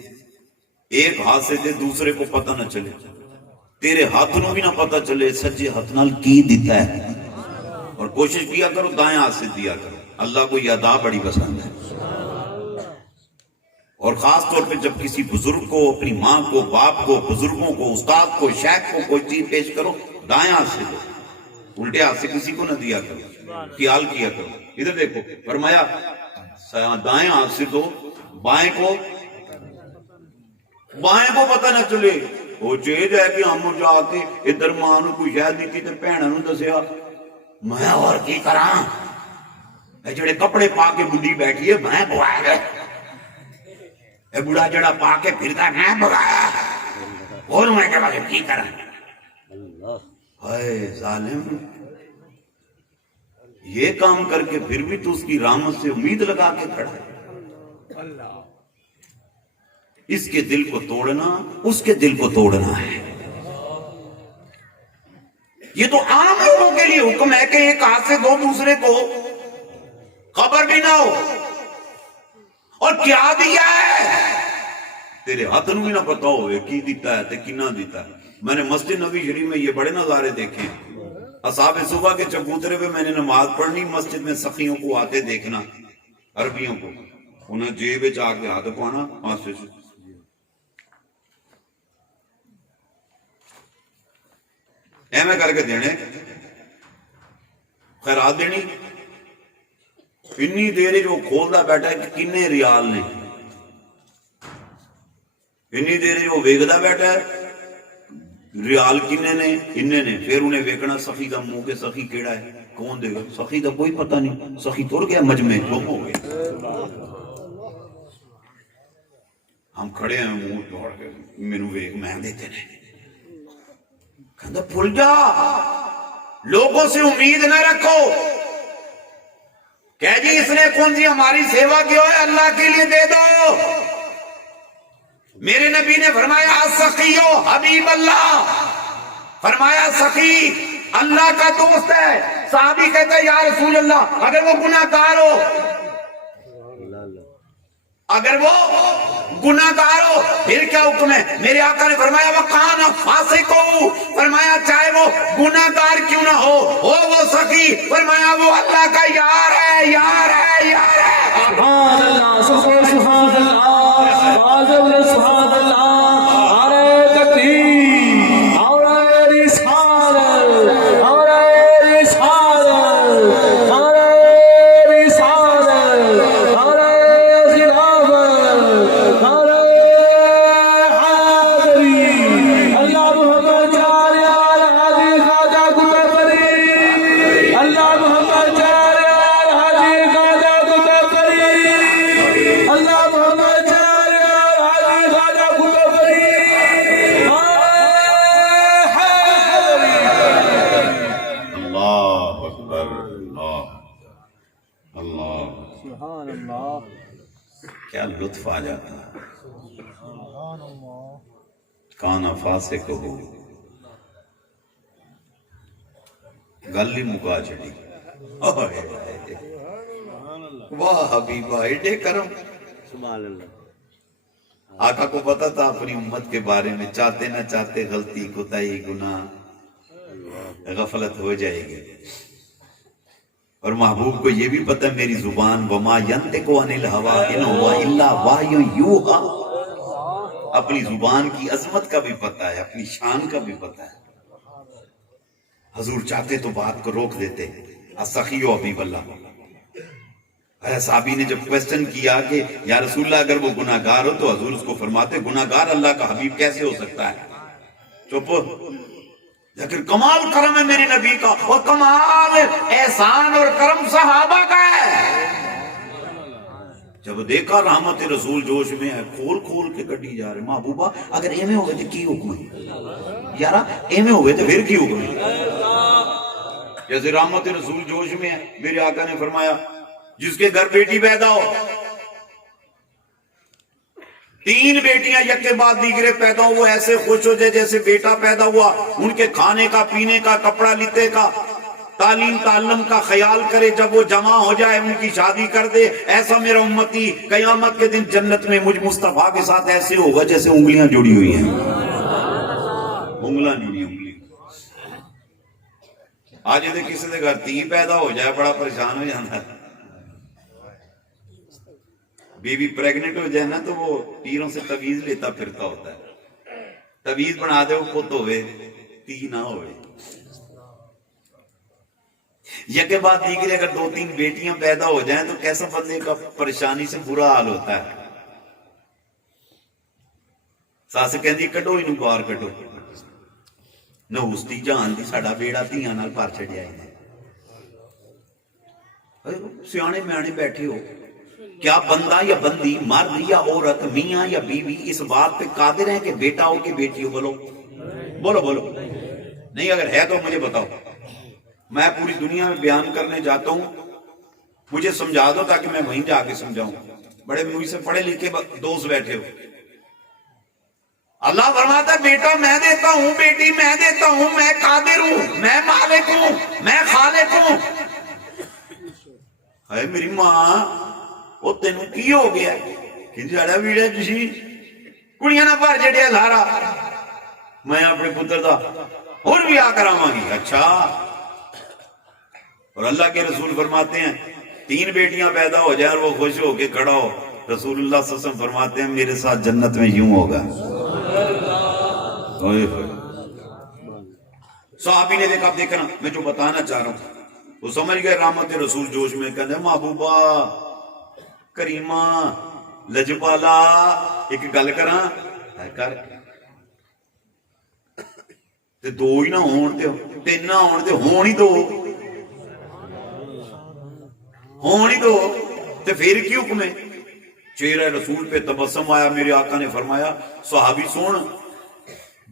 ایک ہاتھ سے دے، دوسرے کو پتہ نہ چلے. تیرے ہاتھ نو بھی نہ پتہ چلے سجے ہاتھ نال کی دیتا ہے. اور کوشش کیا کرو دائیں ہاتھ سے دیا کرو. اللہ کو یہ ادا بڑی پسند ہے. اور خاص طور پہ جب کسی بزرگ کو، اپنی ماں کو، باپ کو، بزرگوں کو، استاد کو، شیخ کو کوئی چیز پیش کرو، دائیں ہاتھ سے دو، الٹے ہاتھ سے کسی کو نہ دیا کرو. خیال کیا کرو. ادھر دیکھو، فرمایا دائیں ہاتھ سے دو، بائیں کو پتہ نہ چلے. وہ چیز ہے کہ ہم جا کے ادھر ماں نو کوئی شاید دیتی تے بھیناں نو دسیا، میں اور کی کراں؟ جڑے کپڑے پا کے بڈھی بیٹھی ہے میں بوایا گئے، اے بڑا جڑا پا کے پھرتا میں بوایا، اور میں کہا کہ کی کراں؟ ہائے ظالم، یہ کام کر کے پھر بھی تو اس کی رحمت سے امید لگا کے کھڑا ہے. اس کے دل کو توڑنا اس کے دل کو توڑنا ہے. یہ تو عام لوگوں کے لیے حکم ہے کہ ایک ہاتھ سے دو، دوسرے کو خبر بھی نہ ہو. اور کیا دیا ہے تیرے ہاتھ نو بھی نہ پتا ہوئے کی دیتا ہے تے کی نہ دیتا ہے. میں نے مسجد نبی شریف میں یہ بڑے نظارے دیکھے. اصحاب صبح کے چبوترے پہ میں نے نماز پڑھنی، مسجد میں سخیوں کو آتے دیکھنا، عربیوں کو، انہیں جیب آ کے ہاتھ پانا، ہاتھ سے ایویں کر کے دینے خیرات دینی انی دیر جو کھولتا بیٹھا ہے کہ کنے ریال نے انی دیر جو ویکھدا بیٹھا ہے ریال کنے نے اننے نے پھر انہیں ویکھنا سخی دا منہ کے سخی کیڑا ہے کون دے گا سخی دا کوئی پتہ نہیں سخی تر گیا مجمع گم ہو گیا ہم کھڑے ہیں منہ توڑ کے مینوں ویکھ میں دیتے نے کہندا بھول جا لوگوں سے امید نہ رکھو کہ جی اس نے کون سی ہماری سیوا کی ہو ہے اللہ کے لیے دے دو میرے نبی نے فرمایا سخیو حبیب اللہ فرمایا سخی اللہ کا دوست ہے صحابی کہتا ہے یا رسول اللہ اگر وہ گناہ گار ہو اگر وہ گناہ گار ہو پھر کیا حکم ہے میرے آقا نے فرمایا وَقَانَ فَاسِقُهُ فرمایا چاہے وہ گناہ گار کیوں نہ ہو وہ سخی فرمایا وہ اللہ کا یار ہے یار ہے یار ہے سبحان اللہ سبحان اللہ سبحان اللہ نعرہ تکبیر نعرہ رسالت نعرہ رسالت نعرہ رسالت نعرہ خلافت نعرہ حیدری اللہ محمد جار یار حاجی خواجہ قطب فرید اللہ محمد جار یار حاجی خواجہ قطب فرید اللہ محمد جار یار حاجی خواجہ قطب فرید اللہ اکبر اللہ اللہ سبحان اللہ کیا لطف آ جاتا ہے کانا فاسق ہو گل ہی مکا چڑی واہ حبیبہ ایڈے کرم سبحان اللہ آقا کو پتا تھا اپنی امت کے بارے میں چاہتے نہ چاہتے غلطی کوتاہی گناہ غفلت ہو جائے گی اور محبوب کو یہ بھی پتہ میری زبان وما ینطق عن الہوا ان هو الا وحی یوحی اپنی زبان کی عظمت کا بھی پتہ ہے اپنی شان کا بھی پتہ ہے حضور چاہتے تو بات کو روک دیتے السخی و حبیب اللہ صحابی نے جب کویسچن کیا کہ یا رسول اللہ اگر وہ گناہ گار ہو تو حضور اس کو فرماتے گناہ گار اللہ کا حبیب کیسے ہو سکتا ہے چپ لیکن کمال کرم ہے میرے نبی کا اور کمال احسان اور کرم صحابہ کا ہے جب دیکھا رحمت رسول جوش میں ہے کھول کھول کے کٹی جا رہے محبوبہ اگر ایمیں ہوئے تو کی حکم ہے یارا ایمیں ہوئے تو پھر کی حکم ہے جیسے رحمت رسول جوش میں ہے میرے آقا نے فرمایا جس کے گھر بیٹی پیدا ہو 3 بیٹیاں یک کے بعد دیگرے پیدا ہو وہ ایسے خوش ہو جائے جیسے بیٹا پیدا ہوا ان کے کھانے کا پینے کا کپڑا لیتے کا تعلیم تعلم کا خیال کرے جب وہ جمع ہو جائے ان کی شادی کر دے ایسا میرا امتی قیامت کے دن جنت میں مجھ مصطفیٰ کے ساتھ ایسے ہوگا جیسے انگلیاں جڑی ہوئی ہیں انگلیاں جڑی انگلی آج یہ کسی دے گھر 3 پیدا ہو جائے بڑا پریشان ہو جاتا ہے بیوی پریگننٹ ہو جائے نا تو وہ پیروں سے تویز لیتا پھرتا ہوتا ہے تویز بنا دے وہ خود ہوئے 3 نہ ہوئے یک کے بعد دیگرے اگر 2-3 بیٹیاں پیدا ہو جائیں تو کیسا بندے کا پریشانی سے برا حال ہوتا ہے ساس کہندی کڈو اینو باہر کڈو نہ استی جان دی ساڈا بیڑا دھیاں نال بھر چھڈیا ہے سیانے میانے بیٹھے ہو کیا بندہ یا بندی مرد یا عورت میاں یا بیوی اس بات پہ قادر ہیں کہ بیٹا ہو کہ بیٹی ہو بولو بولو بولو نہیں اگر ہے تو مجھے بتاؤ میں پوری دنیا میں بیان کرنے جاتا ہوں مجھے سمجھا دو تاکہ میں وہیں جا کے سمجھاؤں بڑے مجھ سے پڑھے لکھے دوست بیٹھے ہو اللہ فرماتا ہے بیٹا میں دیتا ہوں بیٹی میں دیتا ہوں میں قادر ہوں میں مالک ہوں میں خالق ہوں اے میری ماں وہ تینوں کی ہو گیا کہ جاڑا ویڑا جسی کڑیاں نہ بھر جڑیا سارا میں اپنے پتر دا اور بھی آ کر آواں گی اچھا اور اللہ کے رسول فرماتے ہیں 3 بیٹیاں پیدا ہو جائیں اور وہ خوش ہو کے کھڑا ہو رسول اللہ صلی اللہ علیہ وسلم فرماتے ہیں میرے ساتھ جنت میں یوں ہوگا صحابی نے دیکھا، اب دیکھنا میں جو بتانا چاہ رہا ہوں، وہ سمجھ گئے رحمت رسول جوش میں، کہنے محبوبہ کریمہ لجپالا ایک گل کراں کر تے دو ہی نہ ہون تے تین نہ ہون تے ہون ہی دو تے پھر کی حکم ہے؟ چہرہ رسول پہ تبسم آیا، میرے آقا نے فرمایا صحابی سن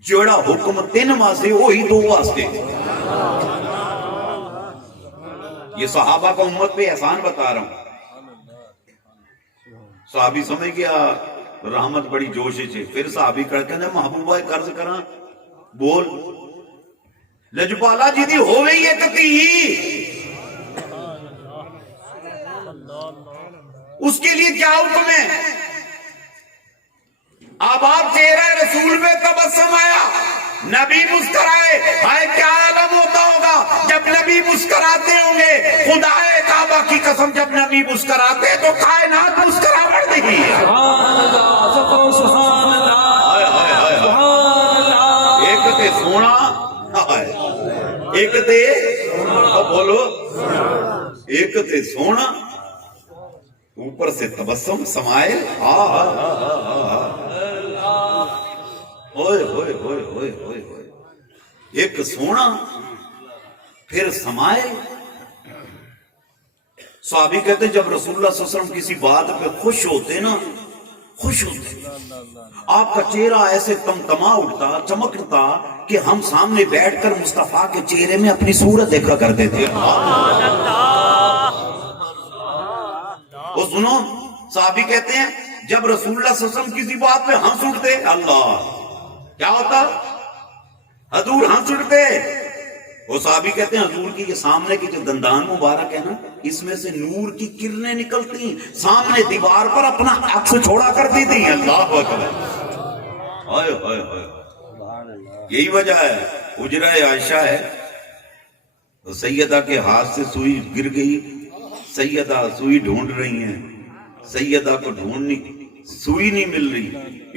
جڑا حکم تین واسطے وہی دو واسطے۔ یہ صحابہ کا امت پہ احسان بتا رہا ہوں۔ صحابی سمجھ گیا رحمت بڑی جوش ہے، پھر صحابی کہتے ہیں محبوبہ قرض کراں بول لجپالا جی دی ہوئے ہی ایک تھی، اس کے لیے کیا حکم ہے؟ اب آپ چہرہ رسول پہ تبسم آیا، نبی مسکرائے، ہائے کیا عالم ہوتا ہوگا جب نبی مسکراتے ہوں گے، خدا کعبہ کی قسم جب نبی مسکراتے تو کائنات مسکرا پڑتی ہے۔ ایک تے سونا، ایک تے بولو، ایک تے سونا اوپر سے تبسم سمائے، ایک سونا پھر سمائے۔ صحابی کہتے جب رسول اللہ صلی اللہ علیہ وسلم کسی بات پہ خوش ہوتے نا، خوش ہوتے آپ کا چہرہ ایسے تمتما اٹھتا، چمکتا کہ ہم سامنے بیٹھ کر مصطفیٰ کے چہرے میں اپنی صورت دیکھا کرتے تھے۔ وہ سنو صحابی کہتے ہیں جب رسول اللہ صلی اللہ علیہ وسلم کسی بات پہ ہنس اٹھتے، اللہ کیا ہوتا؟ حضور ہنس اٹھتے۔ وہ صحابی کہتے ہیں حضور کی یہ سامنے کی جو دندان مبارک ہے نا، اس میں سے نور کی کرنیں نکلتی، سامنے دیوار پر اپنا عکس چھوڑا کرتی تھی۔ اللہ اکبر، یہی وجہ ہے حجرہ عائشہ ہے، سیدہ کے ہاتھ سے سوئی گر گئی، سیدہ سوئی ڈھونڈ رہی ہیں، سیدہ کو ڈھونڈنی سوئی نہیں مل رہی،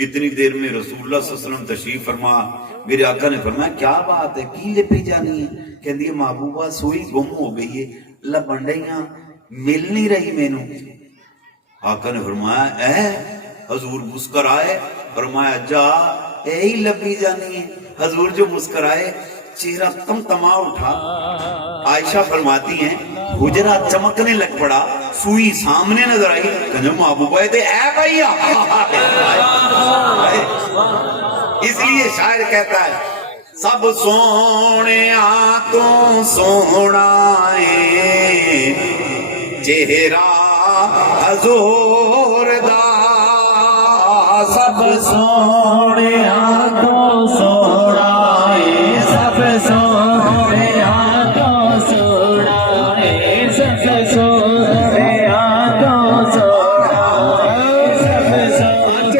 اتنی دیر میں رسول اللہ صلی اللہ علیہ وسلم تشریف فرما، میرے آقا نے فرمایا کیا بات ہے کی لپی جانی ہے؟ کہندی ہے محبوبہ سوئی گم ہو گئی ہے، لبنڈیاں مل نہیں رہی مینوں۔ آقا نے فرمایا اے حضور مسکرائے، فرمایا جا اے ہی لبی جانی ہے۔ حضور جو مسکرائے چہرہ تمتما اٹھا، عائشہ فرماتی ہیں حجرہ چمکنے لگ پڑا، سوئی سامنے نظر آئی، کہنے محبوبہ ہے اے بھائیا۔ اس لیے شاعر کہتا ہے سب سونے تو سونا ہے چہرہ حضور دا، سب سونے تو سونا ہے، سب سونے تو سونا ہے، سب سونے تو سونا ہے، سب سونے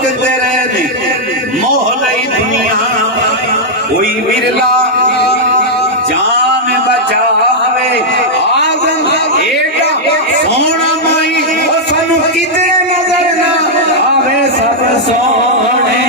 چکتے رہے موہ لئی دنیا کوئی ورلا جان بچاوے آزم ایڈا سونا مائی وسن کتے نظر نہ آوے سب سونے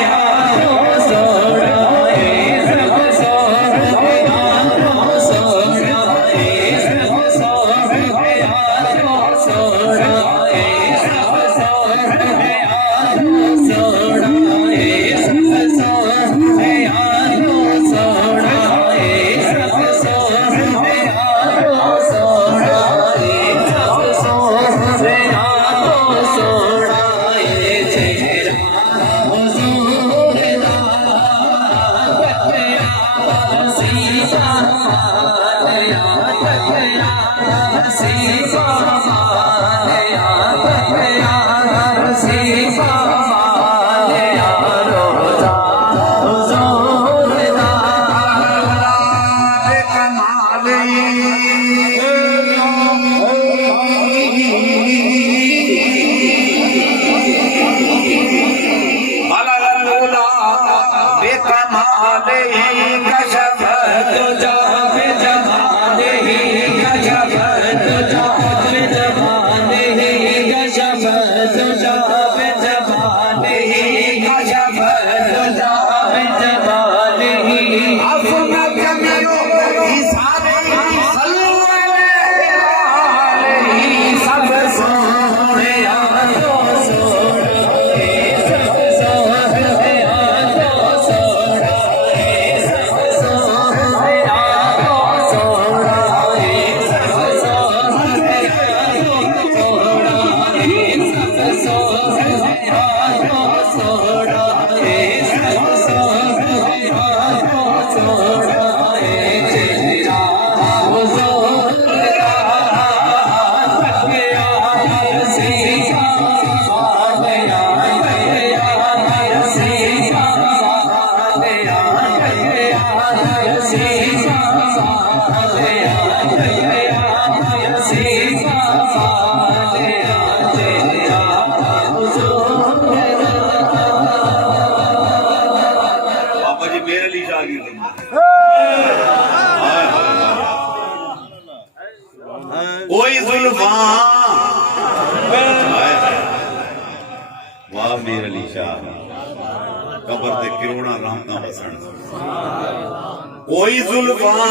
کوئی ظلفاں واہ میر علی شاہ قبر تے کروڑا رحمتاں وسن کوئی ظلفاں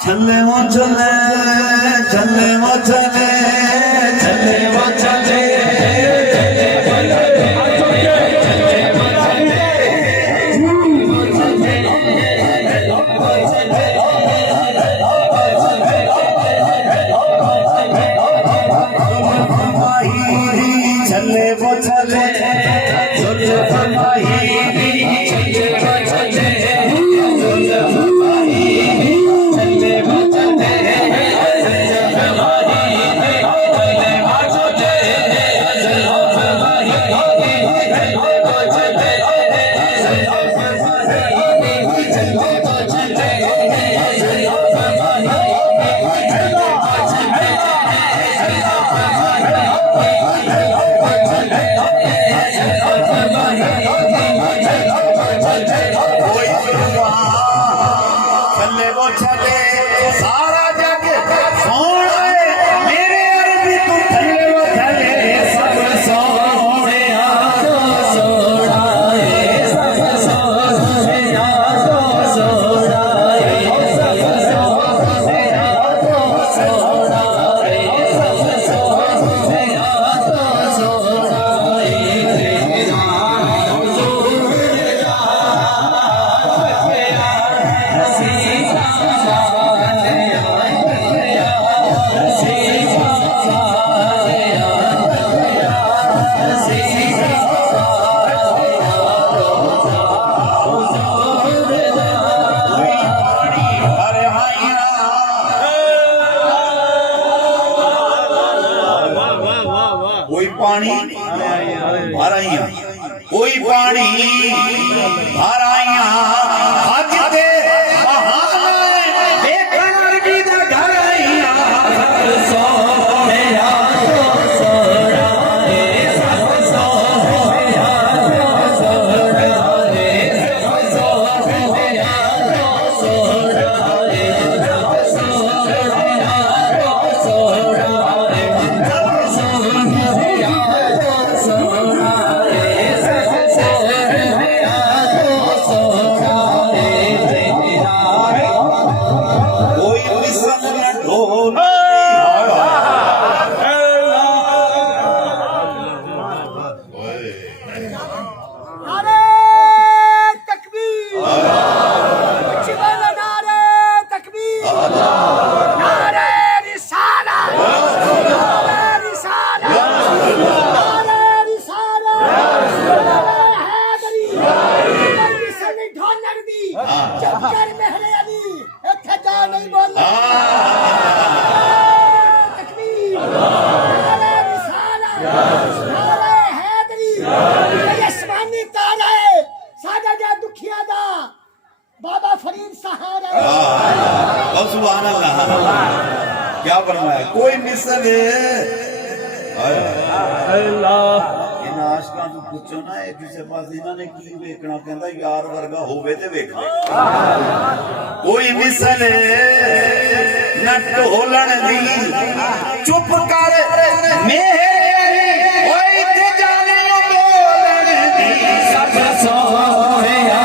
چھلے وہ چھلے چھلے وہ چھلے چھلے وہ چھلے کوئی پانی بھرائیاں حج دے بہانے دیکھن عربی دا گھرائیاں سب سونے آ سوڑا سب سونے نہیں بولنا تکبیر نعرہ رسالت نعرہ حیدری یہ آسمانی تاج ہے ساڈا جا دکھیا دا بابا فرید سہارا اور سبحان اللہ کیا فرمایا کوئی مثل اللہ ان عاشقاں تو پوچھو نا اے کسے پاس انہاں نے کی ویکھنا کہندا یار ورگا ہووے تے ویکھ لے کوئی مثل نہ ڈھولن دی چپ کر میرے اوئے تے جانے بولن دی سب سوہیا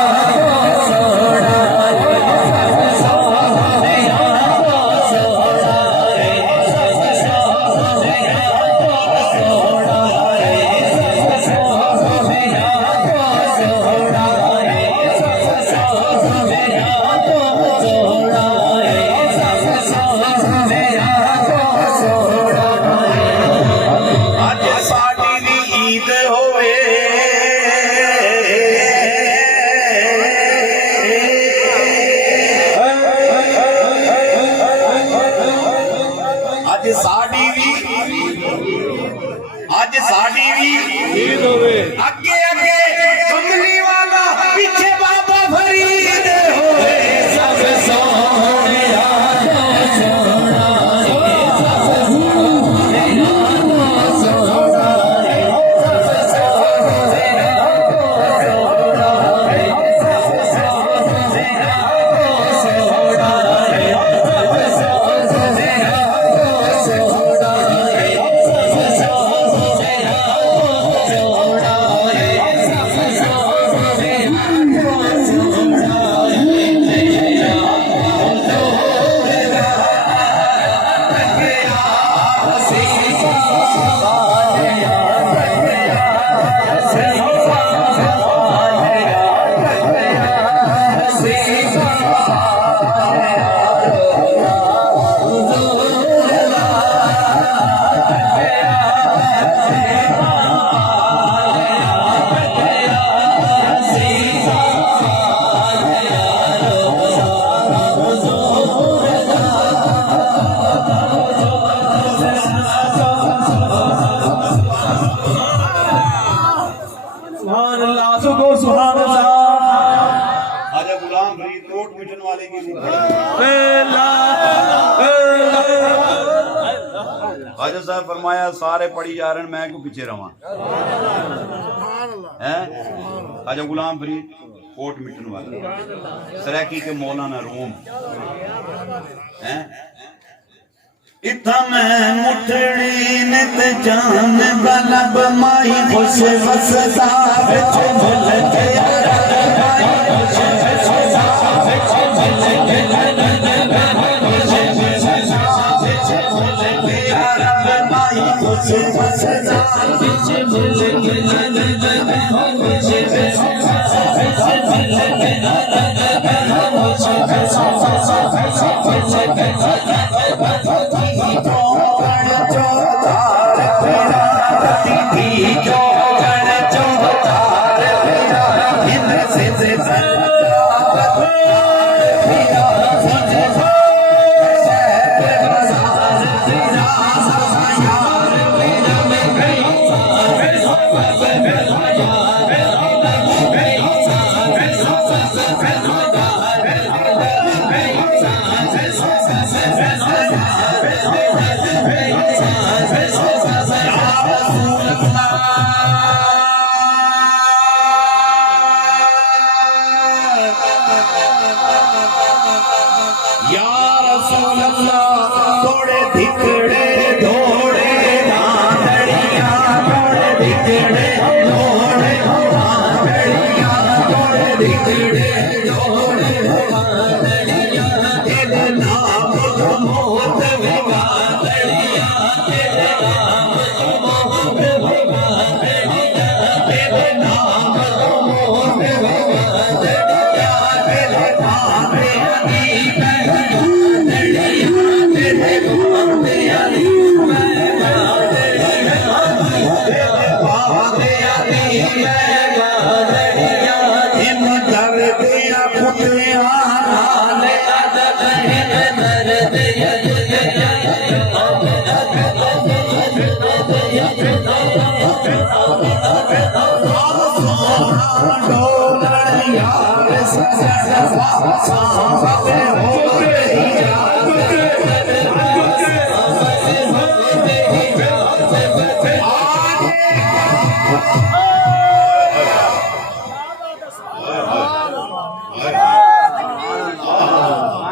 اگے اگے کملی والا پیچھے بابا فرید ہوئے سب سوہیا خواجہ صاحب فرمایا سارے پڑھی جا رہے ہیں میں کیوں پیچھے رہا خواجہ غلام فرید کوٹ مٹن والا سریکی کے مولانا روم اتھا میں مٹھڑی نت جان بلب مائی خوش وسدا وچ بھل کے مائی خوش وسدا وچ بھل کے مائی خوش وسدا وچ بھل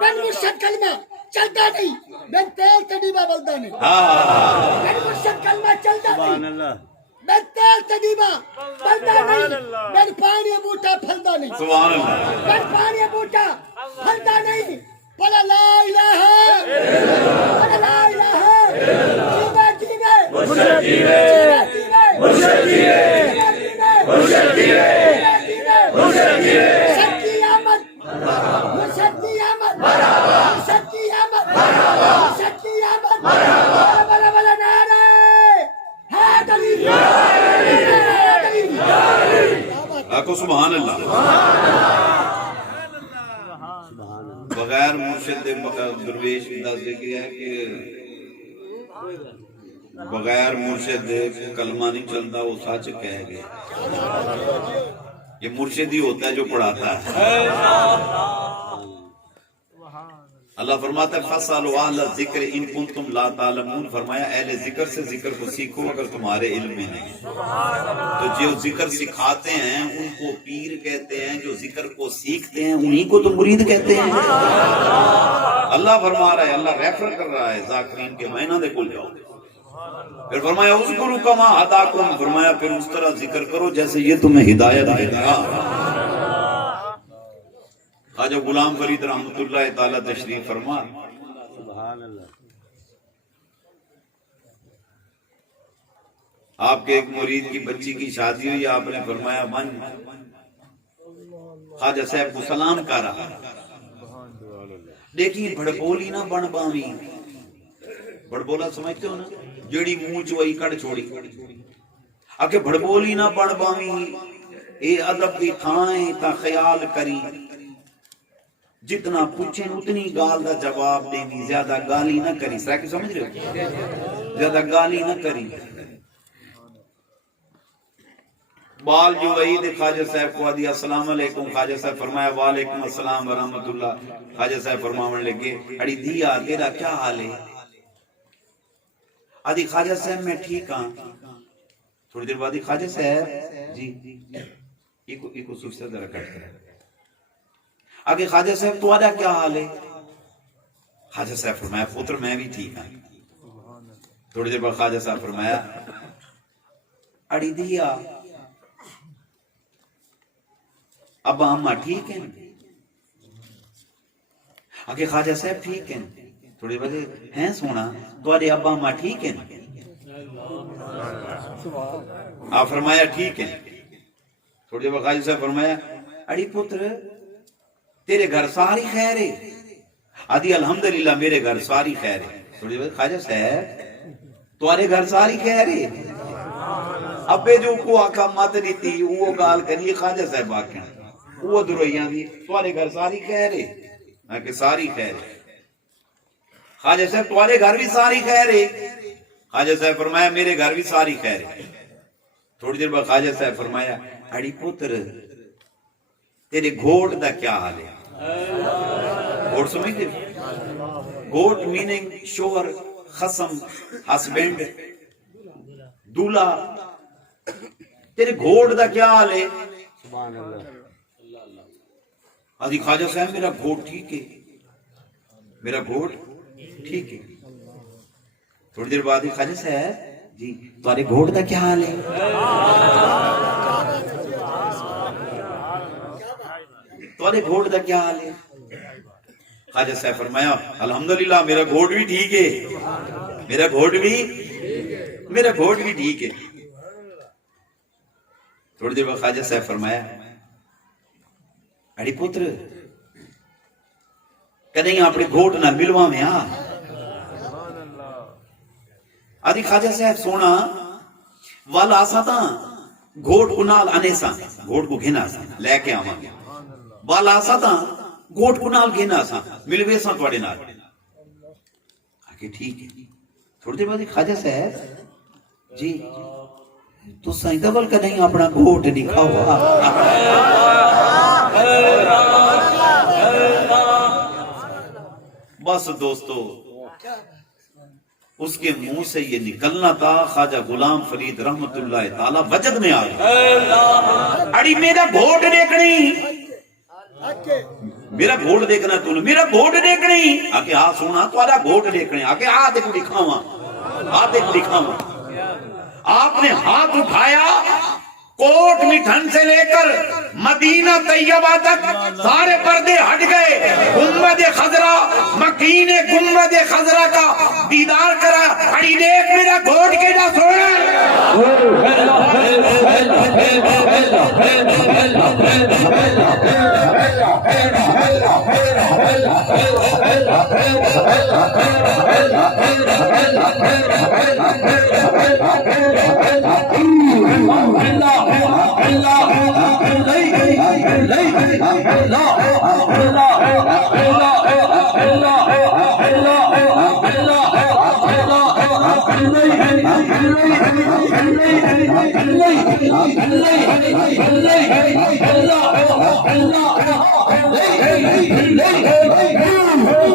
بن مرشد کلمہ چلتا نہیں، بن تیل تڈیبا بلدا نہیں، بن مرشد کلمہ چلتا نہیں، بن تیل تڈیبا بلدا نہیں، بن پانی بوٹا پھلدا نہیں، بن پانی بوٹا پھلدا نہیں، بولا لا الہ بولا لا الہ جیوے جیوے مرشد جیوے مرشد جیوے مرشد جیوے مرشد جیوے سچی آمد مرشد کی آمد مرشد کی آمد مرشد کی آمد بلا بلا نعرہ حیدری آکو سبحان اللہ۔ بغیر مرشد درویش دا ذکر ہے کہ بغیر مرشد کلمہ نہیں چلتا، وہ سچ کہہ گئے۔ یہ مرشد ہی ہوتا ہے جو پڑھاتا ہے۔ اللہ فرماتا ہے فَاسْأَلُوا أَهْلَ الذِّكْرِ إِن كُنتُمْ لَا تَعْلَمُونَ، فرمایا اہل ذکر سے ذکر کو سیکھو اگر تمہارے علم میں نہیں۔ تو جو ذکر سکھاتے ہیں ان کو پیر کہتے ہیں، جو ذکر کو سیکھتے ہیں انہی کو تو مرید کہتے ہیں۔ اللہ فرما رہا ہے، اللہ ریفر کر رہا ہے ذاکرین کے معنی دے کل جاؤ۔ پھر فرمایا اذکروا کما ہداکم، فرمایا پھر اس طرح ذکر کرو جیسے یہ تمہیں ہدایت دے گا۔ خواجہ غلام فرید رحمۃ اللہ تعالی تشریف فرما، سبحان اللہ۔ آپ کے ایک مرید کی بچی کی شادی ہوئی، آپ نے فرمایا من خواجہ صاحب کو سلام کرا، دیکھیں بھڑبولی نہ بن باوی، بھڑبولا سمجھتے ہو نا، جیڑی منہ چوائی کڑ چھوڑی، آکے بھڑبولی نہ بن باوی، اے ادب دی تھائیں تا خیال کری، جتنا پوچھیں اتنی گال دا جواب دینی، زیادہ گالی نہ کری۔ سرا کی سمجھ رہے ہو؟ زیادہ گالی نہ کری۔ بال جو وہی دے خواجہ صاحب کو دیا السلام علیکم، خواجہ صاحب فرمایا وعلیکم السلام ورحمۃ اللہ۔ خواجہ صاحب فرمانے لگے اڑی دیا تیرا کیا حال ہے؟ آدھی خواجہ صاحب میں ٹھیک ہاں۔ تھوڑی دیر بعد خواجہ صاحب جی ایک صوف سے ذرا کٹ کرے، آگے خواجہ صاحب تمہارا کیا حال ہے؟ خواجہ صاحب فرمایا پتر میں بھی ٹھیک ہوں۔ تھوڑی دیر بعد خواجہ صاحب فرمایا اڑی دیا ابا اماں ٹھیک ہیں؟ آگے خواجہ صاحب ٹھیک ہیں۔ تھوڑی بعد ہیں سونا تمہارے ابا اماں ٹھیک ہیں؟ آپ فرمایا ٹھیک ہیں۔ تھوڑی دیر بعد خواجہ صاحب فرمایا اڑی پتر تیرے گھر ساری خیر ہے؟ آدھی الحمدللہ میرے گھر ساری خیر ہے۔ تھوڑی بات خواجہ صاحب تمہارے گھر ساری خیر ہے؟ ابے جو کو آقا مات دیتی وہ گال کریے خواجہ صاحب آکھیں وہ دروئیاں دی تمہارے گھر ساری خیر ہے؟ میں کہ ساری خیر ہے۔ خواجہ صاحب تمہارے گھر بھی ساری خیر ہے؟ خواجہ صاحب فرمایا میرے گھر بھی ساری خیر ہے۔ تھوڑی دیر بعد خواجہ صاحب فرمایا اڑی پتر تیرے گھوٹ دا کیا حال ہے؟ گھوٹ سمجھتے؟ گھوٹ میننگ شوہر، خصم، ہسبینڈ، دولہ۔ تیرے گھوٹ دا کیا حال ہے؟ سبحان اللہ۔ آدھی خواجہ صاحب میرا گھوٹ ٹھیک ہے، میرا گھوٹ ٹھیک ہے۔ تھوڑی دیر بعد خواجہ صاحب جی تمہارے گھوٹ دا کیا حال ہے؟ تمہارے گھوٹ دا کیا حال ہے؟ خواجہ صاحب فرمایا الحمدللہ میرا گھوٹ بھی ٹھیک ہے، میرا گھوٹ بھی ٹھیک ہے۔ تھوڑی دیر بعد خواجہ صاحب فرمایا اڑی پتر کدیں اپنے گھوٹ نہ ملوا میں آ۔ آدھی خواجہ صاحب سونا والا آسا تھا گھوٹ کو نال آنے سا، گھوٹ کو گھنا سا لے کے آواں گے، والا آسا تھا گھوٹ کو نال گھنا سا ملوے سا توڑے نال۔ آگے ٹھیک ہے۔ تھوڑی دیر بعد خواجہ صاحب جی تو سائیں دبل کا نہیں اپنا گھوٹ دکھا ہوا۔ بس دوستو اس کے منہ سے یہ نکلنا تھا خواجہ غلام فرید رحمت اللہ تعالی وجد میں آ گیا۔ اڑی میرا گھوٹ دیکھنی، میرا گھوٹ دیکھنا تو میرا گھوٹ دیکھنی، آکے ہاں سونا تو آدھا گھوٹ دیکھنی، آکے ہاں دیکھ دکھاواں، ہاں دیکھ دکھاواں۔ آپ نے ہاتھ اٹھایا، کوٹ مٹھن سے لے کر مدینہ طیبہ تک سارے پردے ہٹ گئے، گنبد خضرا، مکین گنبد خضرا کا دیدار کرا۔ اڑی دیکھ میرا گھوٹ کے جا سونا۔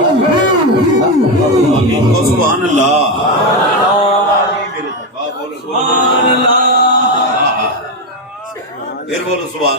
اللہ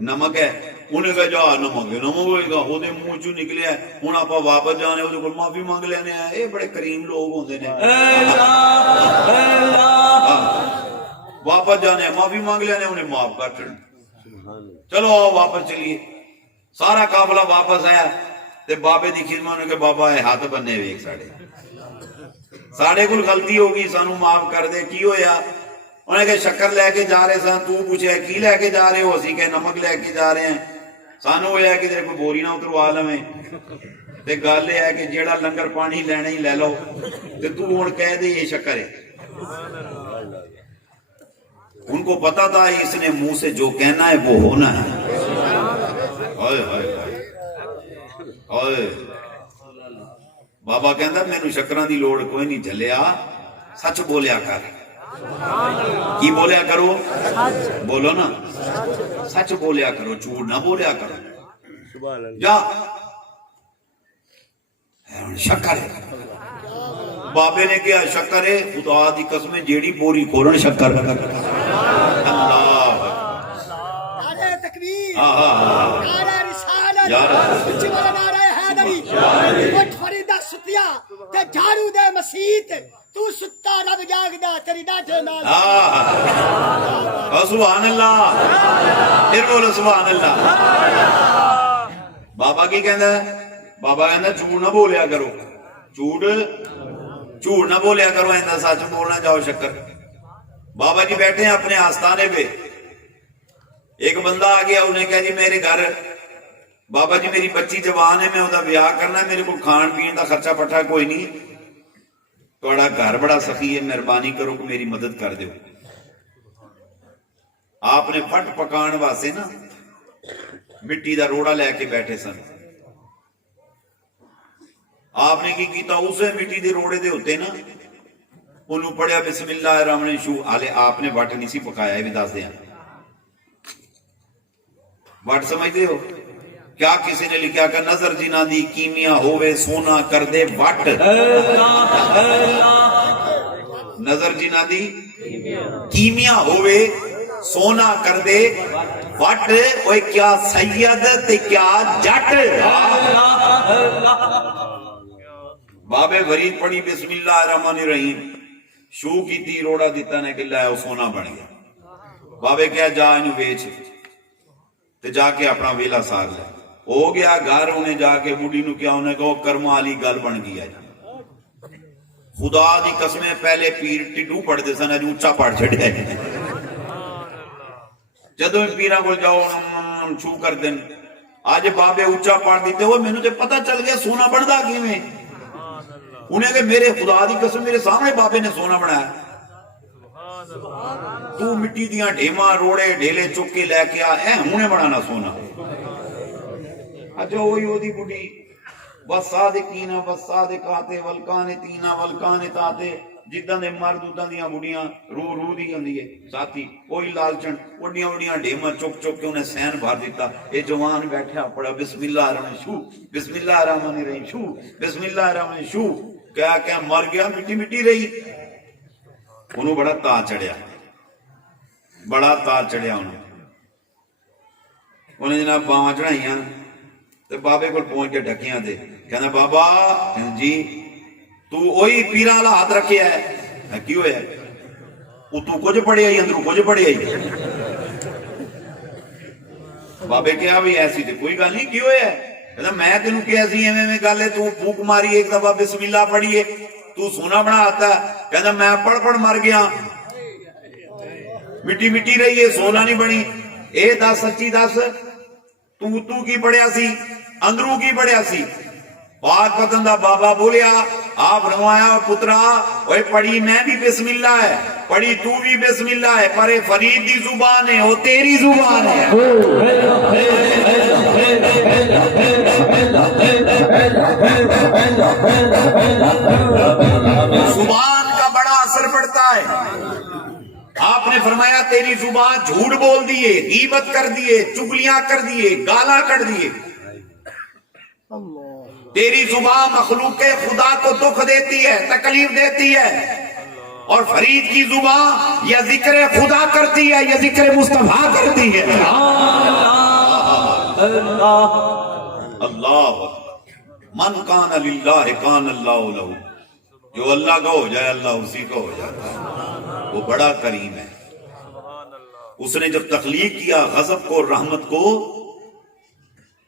نمک ہے انہیں کہا جا نمک ہے نمک ہوئے گا وہ منہ چو نکلیا ہوں آپ واپس جانے وہ معافی مانگ لینے ہیں یہ بڑے کریم لوگ ہوندے نے واپس جانے معافی مانگ لینے انہیں معاف کر چلو واپس چلیے سارا قافلہ واپس آیا تے بابے دی خدمت نے کہ بابا اے ہاتھ بننے ویکھ ساڑے کول غلطی ہوگی سانو معاف کر دے کی ہویا انہیں کہ شکر لے کے جا رہے سن تو پوچھے کی لے کے جا رہے ہو اسی کہ نمک لے کے جا رہے ہیں سانو ہویا کہ تیرے کوئی بوری نہ اتروا لویں تے گل یہ ہے کہ جیڑا لنگر پانی لینا ہی لے لو تے تو ہن کہہ دے یہ شکر ہے ان کو پتا تھا اس نے منہ سے جو کہنا ہے وہ ہونا ہے بابا کہندا مینوں شکراں دی لوڑ کوئی نہیں جھلیا سچ بولیا کر کی بولیا کرو بولو نا سچ بولیا کرو جھوٹ نہ بولیا کرو جا شکر ہے بابے نے کیا شکر ہے خدا دی قسم جیڑی بوری کھولن شکر اللہ نعرہ تکبیر نعرہ رسالت اچھی والا نعرہ حیدری اٹھ فریدہ ستیا تے جھاڑو دے مسیت تو ستا رب جاگدا تیری ڈاٹے نال سبحان اللہ پھر بولو سبحان اللہ بابا کی کہندا ہے بابا کہندا جھوٹ نہ بولیا کرو جھوٹ نہ بولیا کرو ایندہ سچ بولنا جاؤ شکر بابا جی بیٹھے ہیں اپنے آستانے پہ ایک بندہ آ گیا انہیں کہا جی میرے گھر بابا جی میری بچی جوان ہے میں انہوں بیاہ کرنا ہے میرے کو کھان پین دا خرچہ پٹھا کوئی نہیں توڑا گھر بڑا سخی ہے مہربانی کرو کہ میری مدد کر دیو آپ نے پھٹ پکان واسے نا مٹی دا روڑا لے کے بیٹھے سن آپ نے کی کیتا اسے مٹی دے روڑے دے ہوتے نا انہوں پڑھیا بسم اللہ الرحمن الرحیم آلے آپ نے وٹ نہیں سی پکایا ہے بھی دس دیا وٹ سمجھتے ہو کیا کسی نے لکھا کہ نظر جنا دی کیمیا ہووے سونا کر دے وٹ نظر جنا دی کیمیا ہووے سونا کر دے وٹ اوے کیا سید تے کیا جٹ بابے ورید پڑھی بسم اللہ الرحمن الرحیم شو کی تھی روڑا دیتا نے کہ لائے وہ سونا بن گیا بابے کیا جا انہوں بیچ تے جا کے اپنا ویلا سار لے ہو گیا گھر انہیں جا کے بوڑھی نو کیا انہیں کہو کرم علی گل بن گیا خدا دی قسمیں پہلے پیر ٹڈو پڑھ دے سن اجو اچھا پڑھ چھڑے جدو پیرا کو جاؤ چھو کر دیں آج بابے اچھا پڑھ دیتے ہو میں نے تے پتہ چل گیا سونا بڑھدا کی میں انہیں کہ میرے خدا دی قسم میرے سامنے بابے نے سونا بنایا تو مٹی دیاں ڈھیما روڑے ڈھیلے چکے لے کے آ اے ہونے بنانا سونا اچھا وہی ہو دی بڑی والصادقین والصادقات والقانتین والقانتات جداں دے مرد اداں دیاں بڑیاں رو دی ہوندی ہے ساتھی کوئی لالچن وڈیاں وڈیاں ڈھیما چک چک کے انہیں سین بھر دیتا اے جوان بیٹھا پڑا بسم اللہ الرحمن شو بسم اللہ الرحمن الرحیم شو بسم اللہ الرحمن شو کیا مر گیا مٹی مٹی رہی انہوں بڑا تا چڑھیا انہیں جناب باواں چڑھائیاں تے بابے کو پہنچ کے ڈھکیاں دے کہنا بابا جی تو وہی پیرا والا ہاتھ رکھے ہے کی ہویا وہ تو کچھ پڑے آئی اندروں کچھ پڑے آئی بابے کیا بھی ایسی تھی کوئی گل نہیں کی ہویا کہنا میں تینوں کیا سی ایویں میں گل ہے تو پھونک ماری ایک دفعہ بسم اللہ پڑھیے تو سونا بنا آتا کہنا میں پڑھ مر گیا مٹی مٹی رہی ہے سونا نہیں بنی اے دس سچی دس تو کی پڑھیا سی اندروں کی پڑھیا سی پاک پتن دا بابا بولیا آپ فرمایا پترا اوے پڑھی میں بھی بسم اللہ ہے پڑھی تو بھی بسم اللہ ہے پر فرید دی زبان ہے وہ تیری زبان ہے زبان کا بڑا اثر پڑتا ہے آپ نے فرمایا تیری زبان جھوٹ بول دیے غیبت کر دیے چگلیاں کر دیے گالاں کر دیے تیری زبان مخلوق خدا کو دکھ دیتی ہے تکلیف دیتی ہے اور فرید کی زبان یا ذکر خدا کرتی ہے یا ذکر مصطفیٰ کرتی ہے اللہ اللہ من کان للہ کان اللہ لہ، جو اللہ کا ہو جائے اللہ اسی کا ہو جاتا ہے، وہ بڑا کریم ہے۔ اس نے جب تخلیق کیا غضب کو اور رحمت کو،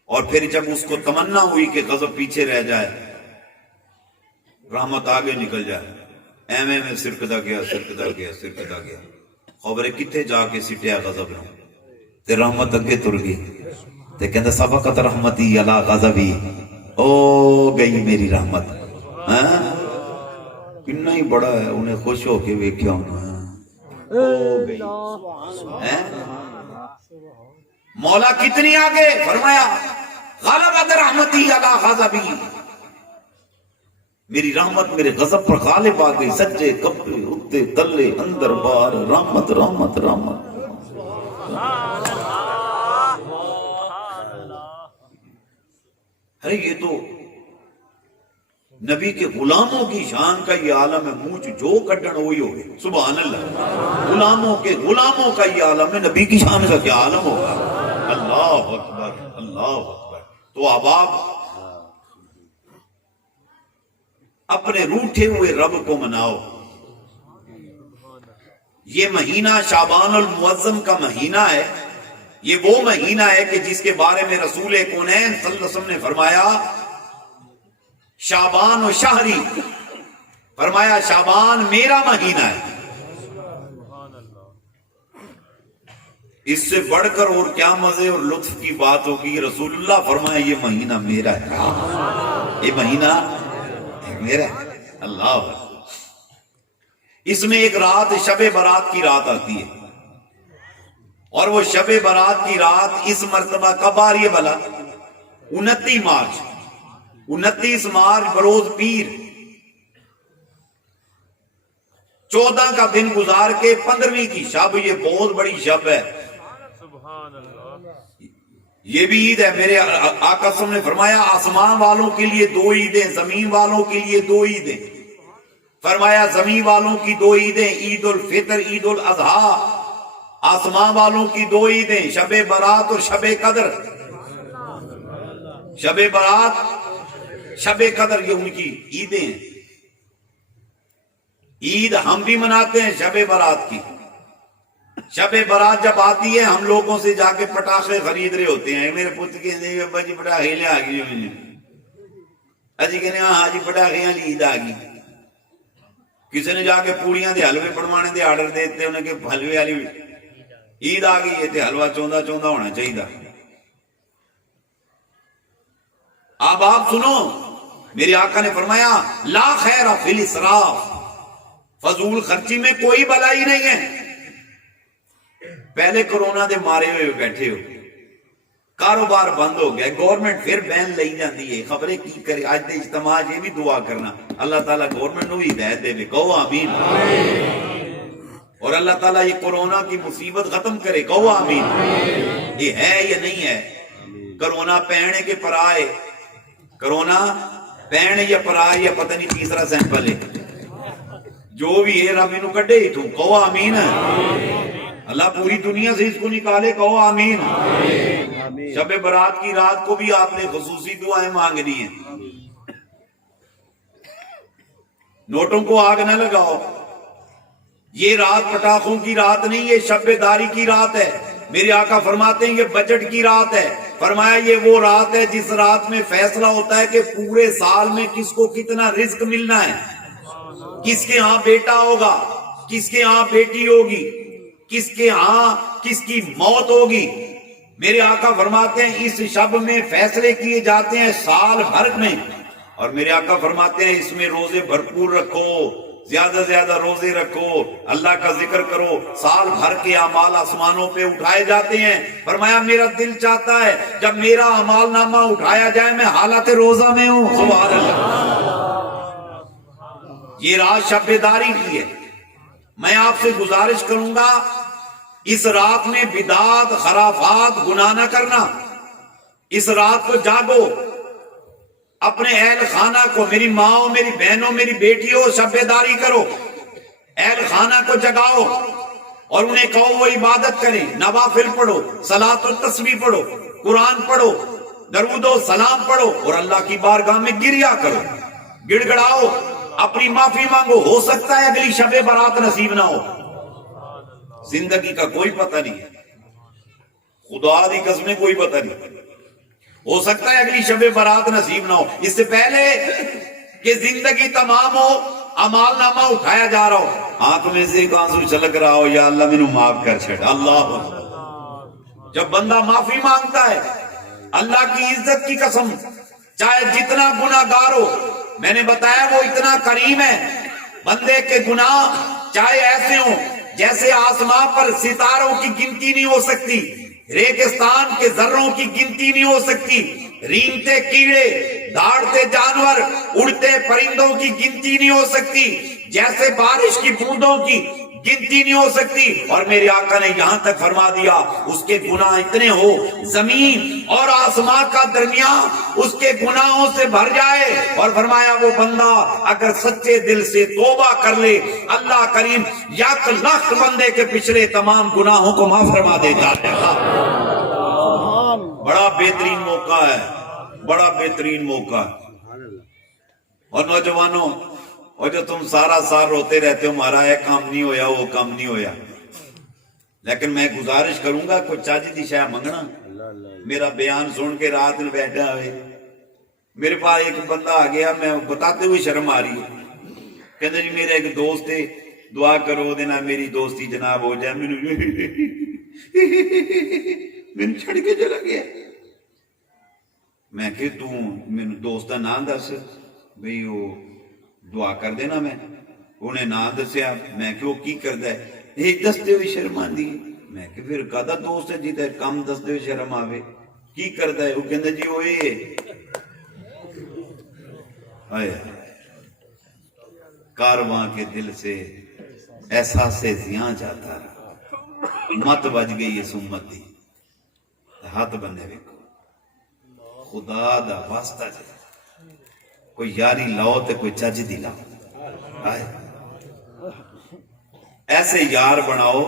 اور پھر جب اس کو تمنا ہوئی کہ غضب پیچھے رہ جائے رحمت آگے نکل جائے، ایویں میں سرکدا گیا سرکدا گیا سرکدا گیا، خبریں کتنے جا کے سٹیا غضب نو تے رحمت اگے تر گئی تے کہندا سبقت رحمتی علی غضبی، او گئی میری رحمت۔ ہاں کتنا ہی بڑا ہے، انہیں خوش ہو کے ویکھیا ہونا، او گئی۔ مولا کتنی آگے، فرمایا غلبت رحمتی علی غضبی، میری رحمت میرے غضب پر غالب آ گئی، سجے کپڑے اتے تلے اندر باہر رحمت رحمت رحمت۔ ارے یہ تو نبی کے غلاموں کی شان کا یہ عالم ہے، منہ جو کڈن وہی ہو گئے، سبحان اللہ۔ غلاموں کا یہ عالم ہے، نبی کی شان کا کیا عالم ہوگا؟ اللہ اکبر اللہ اکبر۔ تو احباب اپنے روٹھے ہوئے رب کو مناؤ۔ یہ مہینہ شعبان المعظم کا مہینہ ہے، یہ وہ مہینہ ہے کہ جس کے بارے میں رسول کونین صلی اللہ علیہ وسلم نے فرمایا شعبان و شہری، فرمایا شعبان میرا مہینہ ہے۔ اس سے بڑھ کر اور کیا مزے اور لطف کی بات ہوگی، رسول اللہ فرمایا یہ مہینہ میرا ہے، یہ مہینہ میرا ہے۔ اللہ، اس میں ایک رات شب برات کی رات آتی ہے، اور وہ شب برات کی رات اس مرتبہ کب آ رہی ہے بھلا؟ 29 مارچ بروز پیر، 14 کا دن گزار کے 15ویں کی شب، یہ بہت بڑی شب ہے، یہ بھی عید ہے۔ میرے آقا صلی اللہ علیہ وسلم نے فرمایا آسمان والوں کے لیے 2 عیدیں، زمین والوں کے لیے 2 عیدیں۔ فرمایا زمین والوں کی 2 عیدیں، عید الفطر عید الاضحیٰ، آسمان والوں کی 2 عیدیں، شب برات اور شب قدر۔ شب برات شب قدر یہ ان کی عیدیں ہیں۔ عید ہم بھی مناتے ہیں شب برات کی۔ شب برات جب آتی ہے ہم لوگوں سے جا کے پٹاخے خرید رہے ہوتے ہیں، میرے پتر کے ابا جی پٹاخے لے آ گئی، اجی کہنے ہاں جی پٹاخے والی عید آ گئی۔ کسی نے جا کے پوڑیاں دے حلوے بنوانے دے آرڈر دیتے انہیں کہ حلوے والی عید آ گئی ہے تے حلوہ چوندا چوندا ہونا چاہیے۔ اب آپ سنو، میرے آقا نے فرمایا لا خیر فی الاسراف، فضول خرچی میں کوئی بلائی نہیں ہے۔ پہلے کرونا دے مارے ہوئے بیٹھے ہو، کاروبار بند ہو گیا، گورنمنٹ پھر بین لئی جاتی ہے، خبریں کی کرے۔ آج دے اجتماع یہ بھی دعا کرنا اللہ تعالیٰ گورنمنٹ نو بھی ہدایت دے، کہو آمین۔ اور اللہ تعالیٰ یہ کورونا کی مصیبت ختم کرے، کہو آمین۔ یہ ہے یا نہیں ہے؟ کرونا پہنے کے پرائے، کرونا پہنے یا پرائے یا پتہ نہیں تیسرا سیمپل ہے، جو بھی ہے رب انہوں کڈے ہی تو، کہو آمین۔ اللہ پوری دنیا سے اس کو نکالے، کہو آمین۔ شب برات کی رات کو بھی آپ نے خصوصی دعائیں مانگنی ہیں۔ نوٹوں کو آگ نہ لگاؤ، یہ رات پٹاخوں کی رات نہیں، یہ شب داری کی رات ہے۔ میرے آقا فرماتے ہیں یہ بجٹ کی رات ہے۔ فرمایا یہ وہ رات ہے جس رات میں فیصلہ ہوتا ہے کہ پورے سال میں کس کو کتنا رزق ملنا ہے، کس کے ہاں بیٹا ہوگا، کس کے ہاں بیٹی ہوگی، کس کے ہاں کس کی موت ہوگی۔ میرے آقا فرماتے ہیں اس شب میں فیصلے کیے جاتے ہیں سال بھر میں، اور میرے آقا فرماتے ہیں اس میں روزے بھرپور رکھو، زیادہ زیادہ روزے رکھو، اللہ کا ذکر کرو، سال بھر کے اعمال آسمانوں پہ اٹھائے جاتے ہیں۔ فرمایا میرا دل چاہتا ہے جب میرا اعمال نامہ اٹھایا جائے میں حالت روزہ میں ہوں، سبحان اللہ۔ یہ رات شب داری کی ہے۔ میں آپ سے گزارش کروں گا اس رات میں بدعات خرافات گناہ نہ کرنا، اس رات کو جاگو، اپنے اہل خانہ کو، میری ماں میری بہنوں میری بیٹیوں شب داری کرو، اہل خانہ کو جگاؤ اور انہیں کہو وہ عبادت کریں، نوافل پڑھو، صلاۃ و تسبیح پڑھو۔ قرآن پڑھو، درود و سلام پڑھو اور اللہ کی بارگاہ میں گریا کرو، گڑ گڑاؤ، اپنی معافی مانگو. ہو سکتا ہے اگلی شب برات نصیب نہ ہو. زندگی کا کوئی پتہ نہیں ہے، خدا دی قسمیں کوئی پتہ نہیں. ہو سکتا ہے اگلی شب برات نصیب نہ ہو. اس سے پہلے کہ زندگی تمام ہو، اعمال نامہ اٹھایا جا رہا ہو، آنکھ میں سے ایک آنسو چھلک رہا ہو، یا اللہ مینوں معاف کر چھڑ. اللہ جب بندہ معافی مانگتا ہے، اللہ کی عزت کی قسم، چاہے جتنا گناہ گار ہو، میں نے بتایا وہ اتنا کریم ہے. بندے کے گناہ چاہے ایسے ہوں جیسے آسمان پر ستاروں کی گنتی نہیں ہو سکتی، ریگستان کے ذروں کی گنتی نہیں ہو سکتی، رینگتے کیڑے، داڑتے جانور، اڑتے پرندوں کی گنتی نہیں ہو سکتی، جیسے بارش کی بوندوں کی گنتی نہیں ہو سکتی. اور میرے آقا نے یہاں تک فرما دیا اس کے گناہ اتنے ہو زمین اور آسمان کا درمیان اس کے گناہوں سے بھر جائے، اور فرمایا وہ بندہ اگر سچے دل سے توبہ کر لے، اللہ کریم 1,00,000 بندے کے پچھلے تمام گناہوں کو معاف فرما دیتا ہے. بڑا بہترین موقع ہے، بڑا بہترین موقع ہے. اور نوجوانوں، اور جو تم سارا سال روتے رہتے ہو ہمارا یہ کام نہیں ہویا وہ کام نہیں ہویا، لیکن میں گزارش کروں گا کوئی چاچ دی شاہ منگنا. میرا بیان سن کے رات میں بیٹھا ہوئے میرے پاس ایک بندہ آ گیا، میں بتاتے ہوئے شرم آ رہی ہے، کہتے جی میرا ایک دوست ہے، دعا کرو دینا میری دوستی جناب ہو جائے. میں چھڑ کے چلا گیا. میں کہ تو میرے دوست کا نام دس بھئی وہ دعا کر دینا. میں انہیں نام دسیا. میں کہ وہ کی کردا ہے؟ یہ دستے ہوئے شرم آندی. میں کہ پھر کدا دوست ہے جیتا ہے کم دستے ہوئے شرم آوے، کی کردا ہے؟ وہ کہندا جی وہ یہ آئے کارواں کے دل سے احساس زیاں جاتا رہا، مت بج گئی اس امت دی. ہاتھ بندے ویکھو، خدا دا واسطہ جی کوئی یاری لاؤ تے کوئی چج دی لاؤ. ایسے یار بناؤ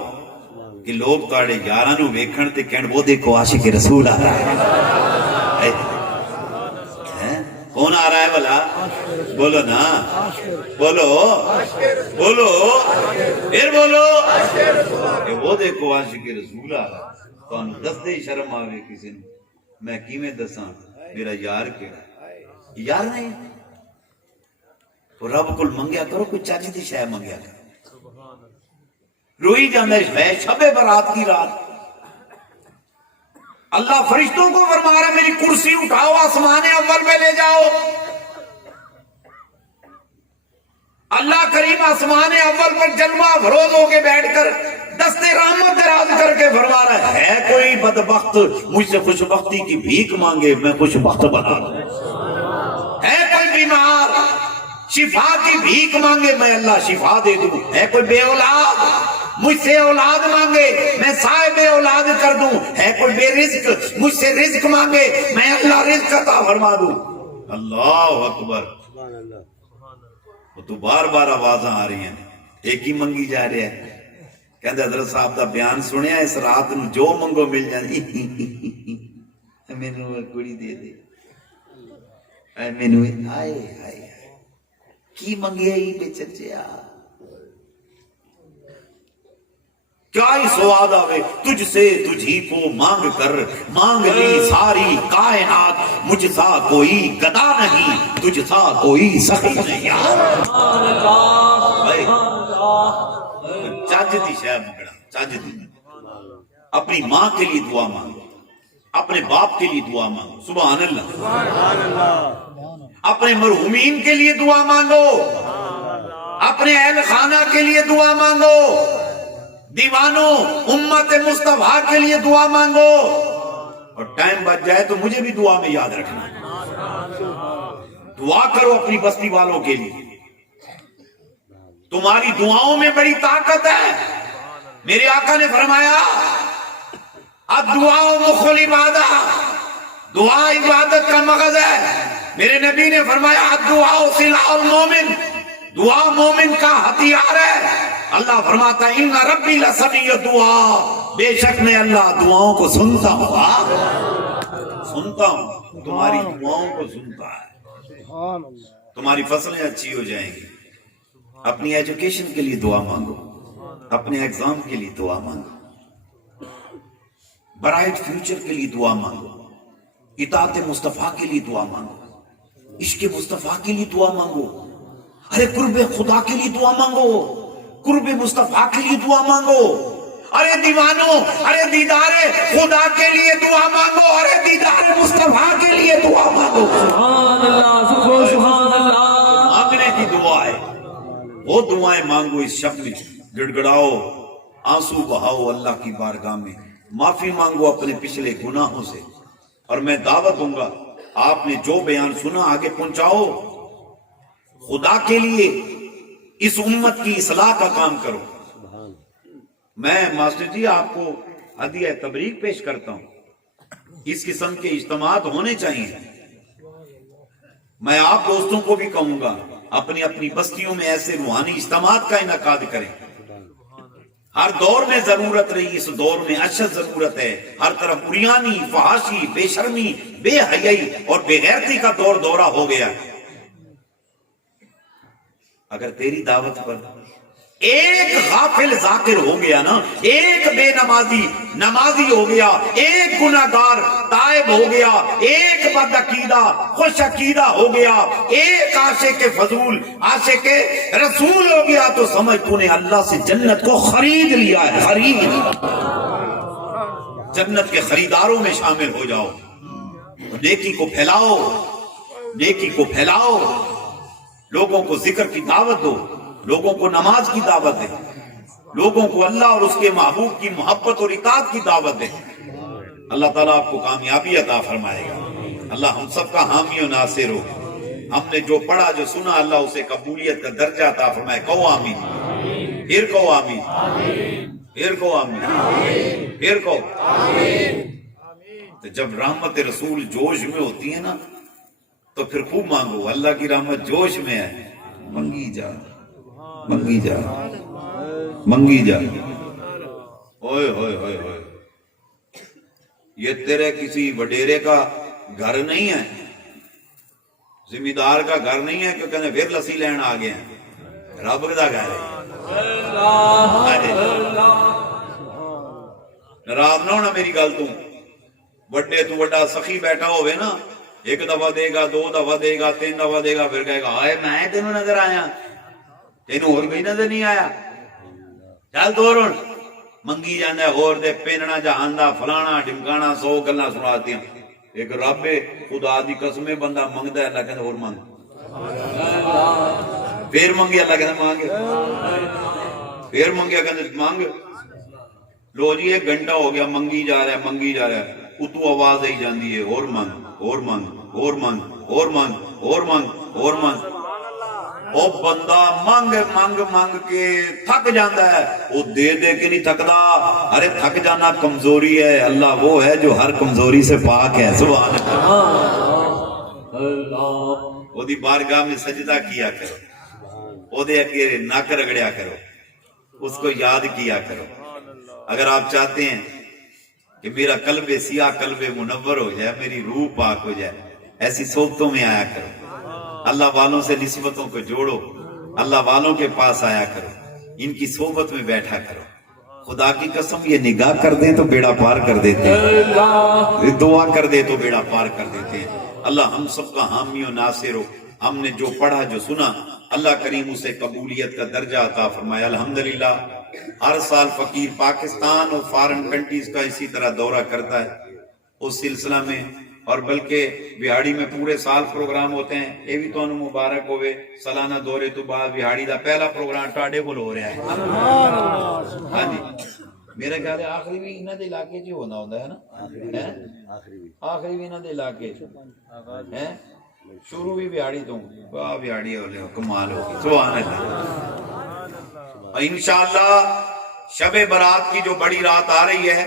کہ لوگ تاڑے یاراں نو ویکھن تے کہن وہ دیکھو عاشق رسول آ رہا ہے. کون آ رہا ہے بھلا؟ بولو نا، بولو بولو پھر بولو کہ وہ دیکھو عاشق رسول آ رہا ہے. تانوں دسدے ہی شرم آوے کسی نو. میں کیویں دساں میرا یار کیڑا؟ یار نہیں تو رب کول منگیا کرو، کوئی چج دی شے منگیا کرو. روئی جاندے ہے شب برات کی رات. اللہ فرشتوں کو فرما رہا ہے میری کرسی اٹھاؤ آسمان اول میں لے جاؤ. اللہ کریم آسمان اول پر جلوہ افروز ہو کے بیٹھ کر دستے رحمت دراز کر کے فرما رہا ہے کوئی بدبخت مجھ سے خوش بختی کی بھیک مانگے میں خوش بخت بنا دوں. ہے کوئی بیمار شفا کی بھیک مانگے میں اللہ شفا دے دوں. ہے کوئی بے اولاد مجھ سے اولاد مانگے میں صاحب اولاد کر دوں. ہے کوئی بے رزق مجھ سے رزق مانگے میں اللہ رزق عطا فرما دوں. اللہ اکبر. تو بار بار آوازاں آ رہی ہیں، ایک ہی منگی جا رہے ہیں. کہندے حضرت صاحب دا بیان سنیا اس رات نو جو منگو مل جاندی. مینوں کڑی دے دے، اے مینوں ہائے ہائے کی منگیا ہی بے چچیا. کیا ہی سواد آوے تجھ سے تجھی کو مانگ کر، مانگ لی ساری کائنات. مجھ سا کوئی گدا نہیں، تجھ سا کوئی سخی نہیں. چج دی شے منگنا، چج دی. اپنی ماں کے لیے دعا مانگو، اپنے باپ کے لیے دعا مانگو. سبحان اللہ. اپنے مرحومین کے لیے دعا مانگو، اپنے اہل خانہ کے لیے دعا مانگو، دیوانوں امت مصطفیٰ کے لیے دعا مانگو. اور ٹائم بچ جائے تو مجھے بھی دعا میں یاد رکھنا. دعا کرو اپنی بستی والوں کے لیے، تمہاری دعاؤں میں بڑی طاقت ہے. میرے آقا نے فرمایا الدعاء مخ العبادۃ، دعا عبادت کا مغز ہے. میرے نبی نے فرمایا الدعاء سلاح المومن، دعا مومن کا ہتھیار ہے. اللہ فرماتا ہے ان ربی لسمیع الدعاء، بے شک میں اللہ دعاؤں کو سنتا ہوں. سنتا ہوں، تمہاری دعاؤں کو سنتا ہے، تمہاری فصلیں اچھی ہو جائیں گی۔ اپنی ایجوکیشن کے لیے دعا مانگو، اپنے ایگزام کے لیے دعا مانگو، برائٹ فیوچر کے لیے دعا مانگو، اطاعت مصطفیٰ کے لیے دعا مانگو، عشق مصطفیٰ کے لیے دعا مانگو، ارے قرب خدا کے لیے دعا مانگو، قرب مصطفیٰ کے لیے دعا مانگو، ارے دیوانوں، ارے دیدار خدا کے لیے دعا مانگو، ارے دیدار مصطفیٰ کے لیے دعا مانگو۔ سبحان اللہ، سبحان اللہ۔ مانگنے کی دعا ہے، وہ دعائیں مانگو اس شب میں، گڑ گڑاؤ، آنسو بہاؤ اللہ کی بارگاہ میں، معافی مانگو اپنے پچھلے گناہوں سے، اور میں دعوت دوں گا آپ نے جو بیان سنا آگے پہنچاؤ، خدا کے لیے اس امت کی اصلاح کا کام کرو۔ میں ماسٹر جی آپ کو ہدیہ تبریک پیش کرتا ہوں، اس قسم کے اجتماعات ہونے چاہیے۔ میں آپ دوستوں کو بھی کہوں گا اپنی اپنی بستیوں میں ایسے روحانی اجتماعات کا انعقاد کریں۔ ہر دور میں ضرورت رہی، اس دور میں اشد ضرورت ہے۔ ہر طرف عریانی، فحاشی، بے شرمی، بے حیائی اور بے غیرتی کا دور دورہ ہو گیا۔ اگر تیری دعوت پر ایک غافل ذاکر ہو گیا نا، ایک بے نمازی نمازی ہو گیا، ایک گناہگار تائب ہو گیا، ایک بد عقیدہ خوش عقیدہ ہو گیا، ایک عاشق فضول عاشق رسول ہو گیا، تو سمجھ تو نے اللہ سے جنت کو خرید لیا ہے۔ خرید، جنت کے خریداروں میں شامل ہو جاؤ، نیکی کو پھیلاؤ، نیکی کو پھیلاؤ، لوگوں کو ذکر کی دعوت دو، لوگوں کو نماز کی دعوت دے، لوگوں کو اللہ اور اس کے محبوب کی محبت اور اطاعت کی دعوت دے۔ اللہ تعالیٰ آپ کو کامیابی عطا فرمائے گا۔ اللہ ہم سب کا حامی و ناصر ہو۔ ہم نے جو پڑھا جو سنا، اللہ اسے قبولیت کا درجہ عطا فرمائے۔ کہو آمین، پھر کہو آمین، پھر کہو آمین، پھر کہو آمین۔ تو جب رحمت رسول جوش میں ہوتی ہے نا تو پھر خوب مانگو، اللہ کی رحمت جوش میں ہے، منگی جا، منگی جا، منگی جا۔ اوئے ہوئے ہوئے ہوئے، یہ تیرے کسی وڈیرے کا گھر نہیں ہے، ذمہ دار کا گھر نہیں ہے کہ کہنے پھر لسی لین آ گئے ہیں، رب دا گھر ہے۔ ناراض نہ ہونا میری گل تو، وڈے تو وڈا سخی بیٹھا ہوئے نا، ایک دفعہ دے گا، دو دفعہ دے گا، تین دفعہ دے گا، پھر کہے گا آئے میں تینوں نظر آیا، تینوں اور بھی نظر نہیں آیا، چل تو رون منگی جاندہ ہے، اور دے پیننا جہاندہ فلانا ڈمکانا، 100 گلہ سناتی ہیں۔ ایک رب خدا دی قسمیں بندہ منگتا ہے، اللہ کہتا ہے اور مانگ، پھر منگی، اللہ کہتا ہے مانگ، پھر منگی، کہتا ہے مانگ۔ لو جی 1 گھنٹہ ہو گیا منگی جا رہا ہے، منگی جا رہا ہے، اتو آواز ہی جاندی ہے، اور مانگ، اور مانگ، اور مانگ، اور مانگ، اور مانگ، اور مانگ۔ او بندہ مانگ مانگ مانگ کے تھک جاندہ ہے، وہ دے دے کے نہیں تھکدا۔ ارے تھک جانا کمزوری ہے، اللہ وہ ہے جو ہر کمزوری سے پاک ہے۔ سبحان اللہ۔ وہ دی بارگاہ میں سجدہ کیا کرو، وہ دے اکیرے ناک رگڑیا کرو، اس کو یاد کیا کرو۔ اگر آپ چاہتے ہیں کہ میرا قلب سیاہ قلب منور ہو جائے، میری روح پاک ہو جائے، ایسی صحبتوں میں آیا کرو، اللہ والوں سے نسبتوں کو جوڑو، اللہ والوں کے پاس آیا کرو، ان کی صحبت میں بیٹھا کرو۔ خدا کی قسم یہ نگاہ کر دیں تو بیڑا پار کر دیتے ہیں، دعا کر دے تو بیڑا پار کر دیتے ہیں۔ اللہ ہم سب کا حامی و ناصر ہو۔ ہم نے جو پڑھا جو سنا، اللہ کریم اسے قبولیت کا درجہ عطا فرمایا۔ الحمدللہ ہر سال فقیر پاکستان اور فارن کنٹریز کا اسی طرح دورہ کرتا ہے، اس سلسلہ میں، اور بلکہ بہاڑی میں پورے سال پروگرام ہوتے ہیں۔ یہ بھی تو مبارک ہوئے، سالانہ دورے تو بعد بہاڑی دا پہلا پروگرام ٹاڈے کو ہو رہا ہے۔ ہاں جی، میرے خیال ہے آخری بھی انہاں دے علاقے چ ہونا ہوندا ہے نا، آخری بھی انہاں دے علاقے ہے، شروع بھی بہاڑی تو، واہ بہاڑی ہو لے، کمال ہو گئی، سبحان اللہ۔ انشاءاللہ شب برات کی جو بڑی رات آ رہی ہے،